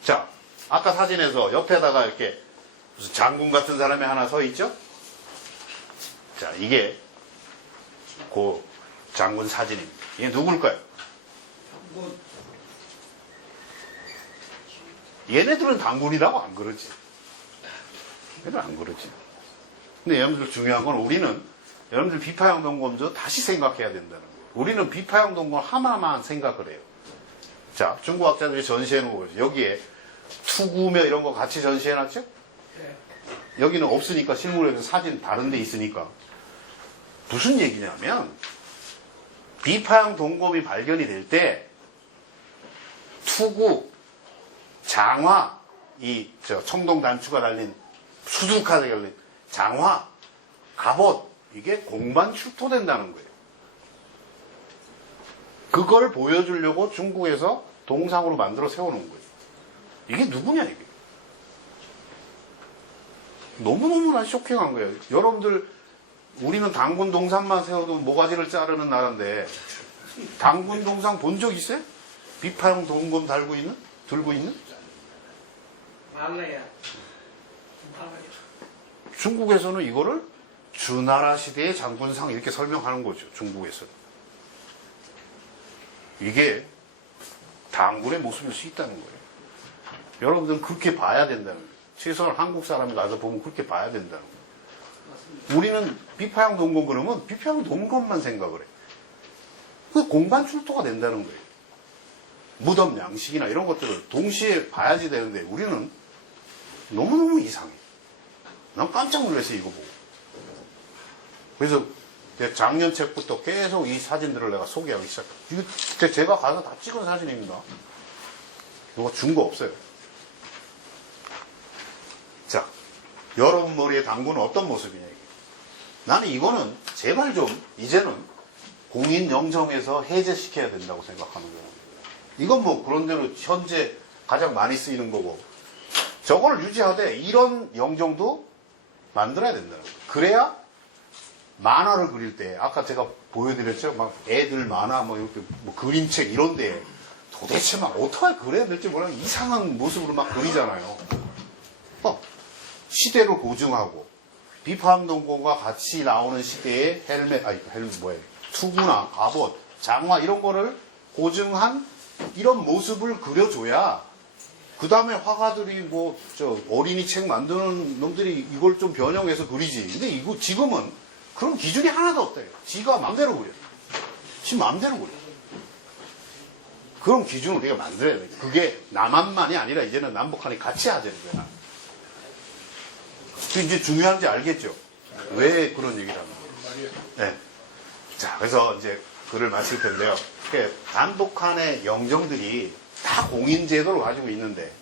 자, 아까 사진에서 옆에다가 이렇게 무슨 장군 같은 사람이 하나 서 있죠? 자, 이게 그 장군 사진입니다. 이게 누굴까요? 얘네들은 장군이라고 안 그러지. 얘네들은 안 그러지. 근데 여러분들 중요한 건 우리는 여러분들 비파형 동검도 다시 생각해야 된다는 거예요. 우리는 비파형 동검 하나만 생각을 해요. 자, 중국 학자들이 전시해놓은 거죠. 여기에 투구며 이런 거 같이 전시해놨죠? 여기는 없으니까 실물에서 사진 다른 데 있으니까. 무슨 얘기냐면 비파형 동검이 발견이 될 때 투구, 장화, 청동 단추가 달린 수두카드가 달린 장화, 갑옷, 이게 공반 출토된다는 거예요. 그걸 보여주려고 중국에서 동상으로 만들어 세워놓은 거예요. 이게 누구냐, 이게. 너무너무나 쇼킹한 거예요. 여러분들, 우리는 당군 동상만 세워도 모가지를 자르는 나라인데, 당군 동상 본 적 있어요? 비파형 동검 들고 있는? 말라야. 중국에서는 이거를 주나라 시대의 장군상 이렇게 설명하는 거죠. 중국에서는. 이게 당군의 모습일 수 있다는 거예요. 여러분들은 그렇게 봐야 된다는 거예요. 최소한 한국 사람이 가서 보면 그렇게 봐야 된다는 거예요. 우리는 비파형 동검 그러면 비파형 동검만 생각을 해요. 그 공반 출토가 된다는 거예요. 무덤 양식이나 이런 것들을 동시에 봐야지 되는데 우리는 너무너무 이상해. 난 깜짝 놀랐어요, 이거 보고. 그래서 작년 책부터 계속 이 사진들을 내가 소개하기 시작했어요. 이거 진짜 제가 가서 다 찍은 사진입니다. 이거 준 거 없어요. 자, 여러분 머리에 당구는 어떤 모습이냐, 이게. 나는 이거는 제발 좀, 이제는 공인영정에서 해제시켜야 된다고 생각하는 거예요. 이건 뭐 그런대로 현재 가장 많이 쓰이는 거고, 저걸 유지하되 이런 영정도 만들어야 된다는 거예요. 그래야 만화를 그릴 때 아까 제가 보여드렸죠. 막 애들 만화 뭐 이렇게 뭐 그림책 이런데 도대체 막 어떻게 그려야 될지 몰라 이상한 모습으로 막 그리잖아요. 시대를 고증하고 비파암동공과 같이 나오는 시대의 헬멧 뭐예요? 투구나 갑옷, 장화 이런 거를 고증한 이런 모습을 그려줘야 그 다음에 화가들이 뭐 저 어린이 책 만드는 놈들이 이걸 좀 변형해서 그리지. 근데 이거 지금은 그런 기준이 하나도 없대요. 지가 마음대로 그려. 지 마음대로 그려. 그런 기준을 우리가 만들어야 돼. 그게 남한만이 아니라 이제는 남북한이 같이 하자는 거야. 그 이제 중요한지 알겠죠? 왜 그런 얘기를 하는 거예요? 네. 자, 그래서 이제 글을 마칠 텐데요. 남북한의 영정들이 다 공인제도를 가지고 있는데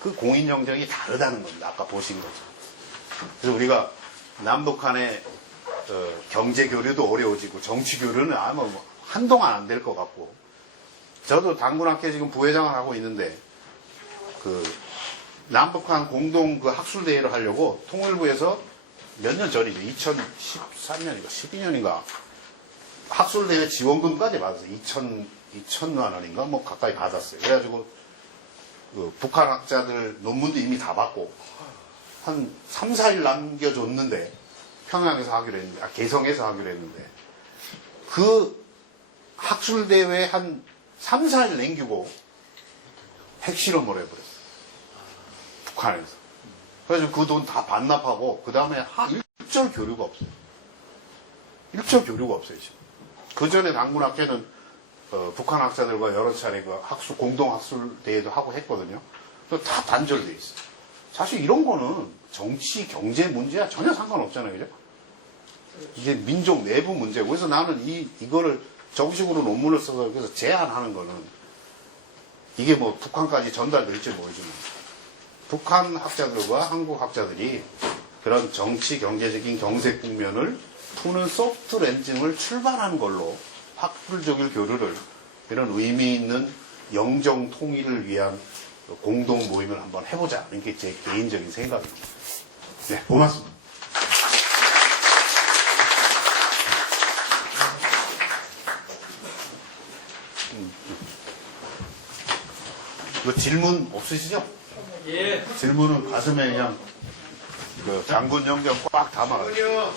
그 공인영정이 다르다는 겁니다. 아까 보신 거죠. 그래서 우리가 남북한의 경제교류도 어려워지고 정치교류는 아마 뭐 한동안 안 될 것 같고 저도 당군학회 지금 부회장을 하고 있는데 그 남북한 공동 그 학술대회를 하려고 통일부에서 몇 년 전이죠. 2013년인가 12년인가 학술대회 지원금까지 받았어요. 2천만 원인가 뭐 가까이 받았어요. 그래가지고 그 북한 학자들 논문도 이미 다 받고 한 3, 4일 남겨줬는데 평양에서 하기로 했는데 개성에서 하기로 했는데 그 학술대회 한 3, 4일 남기고 핵실험을 해버렸어요. 북한에서. 그래서 그 돈 다 반납하고 그 다음에 일절 교류가 없어요. 일절 교류가 없어요 지금. 그 전에 당군학회는 북한 학자들과 여러 차례 그 공동 학술 대회도 하고 했거든요. 다 단절돼 있어요. 사실 이런 거는 정치 경제 문제와 전혀 상관없잖아요, 그죠? 이게 민족 내부 문제고 그래서 나는 이거를 정식으로 논문을 써서 그래서 제안하는 거는 이게 뭐 북한까지 전달될지 모르지만 북한 학자들과 한국 학자들이 그런 정치 경제적인 경색 국면을 푸는 소프트 랜딩을 출발하는 걸로 학술적인 교류를 이런 의미 있는 영정 통일을 위한 공동 모임을 한번 해보자. 이게 제 개인적인 생각입니다. 네, 고맙습니다. 그 질문 없으시죠? 예. 질문은 가슴에 그냥 그 장군 영경 꽉 담아가지고.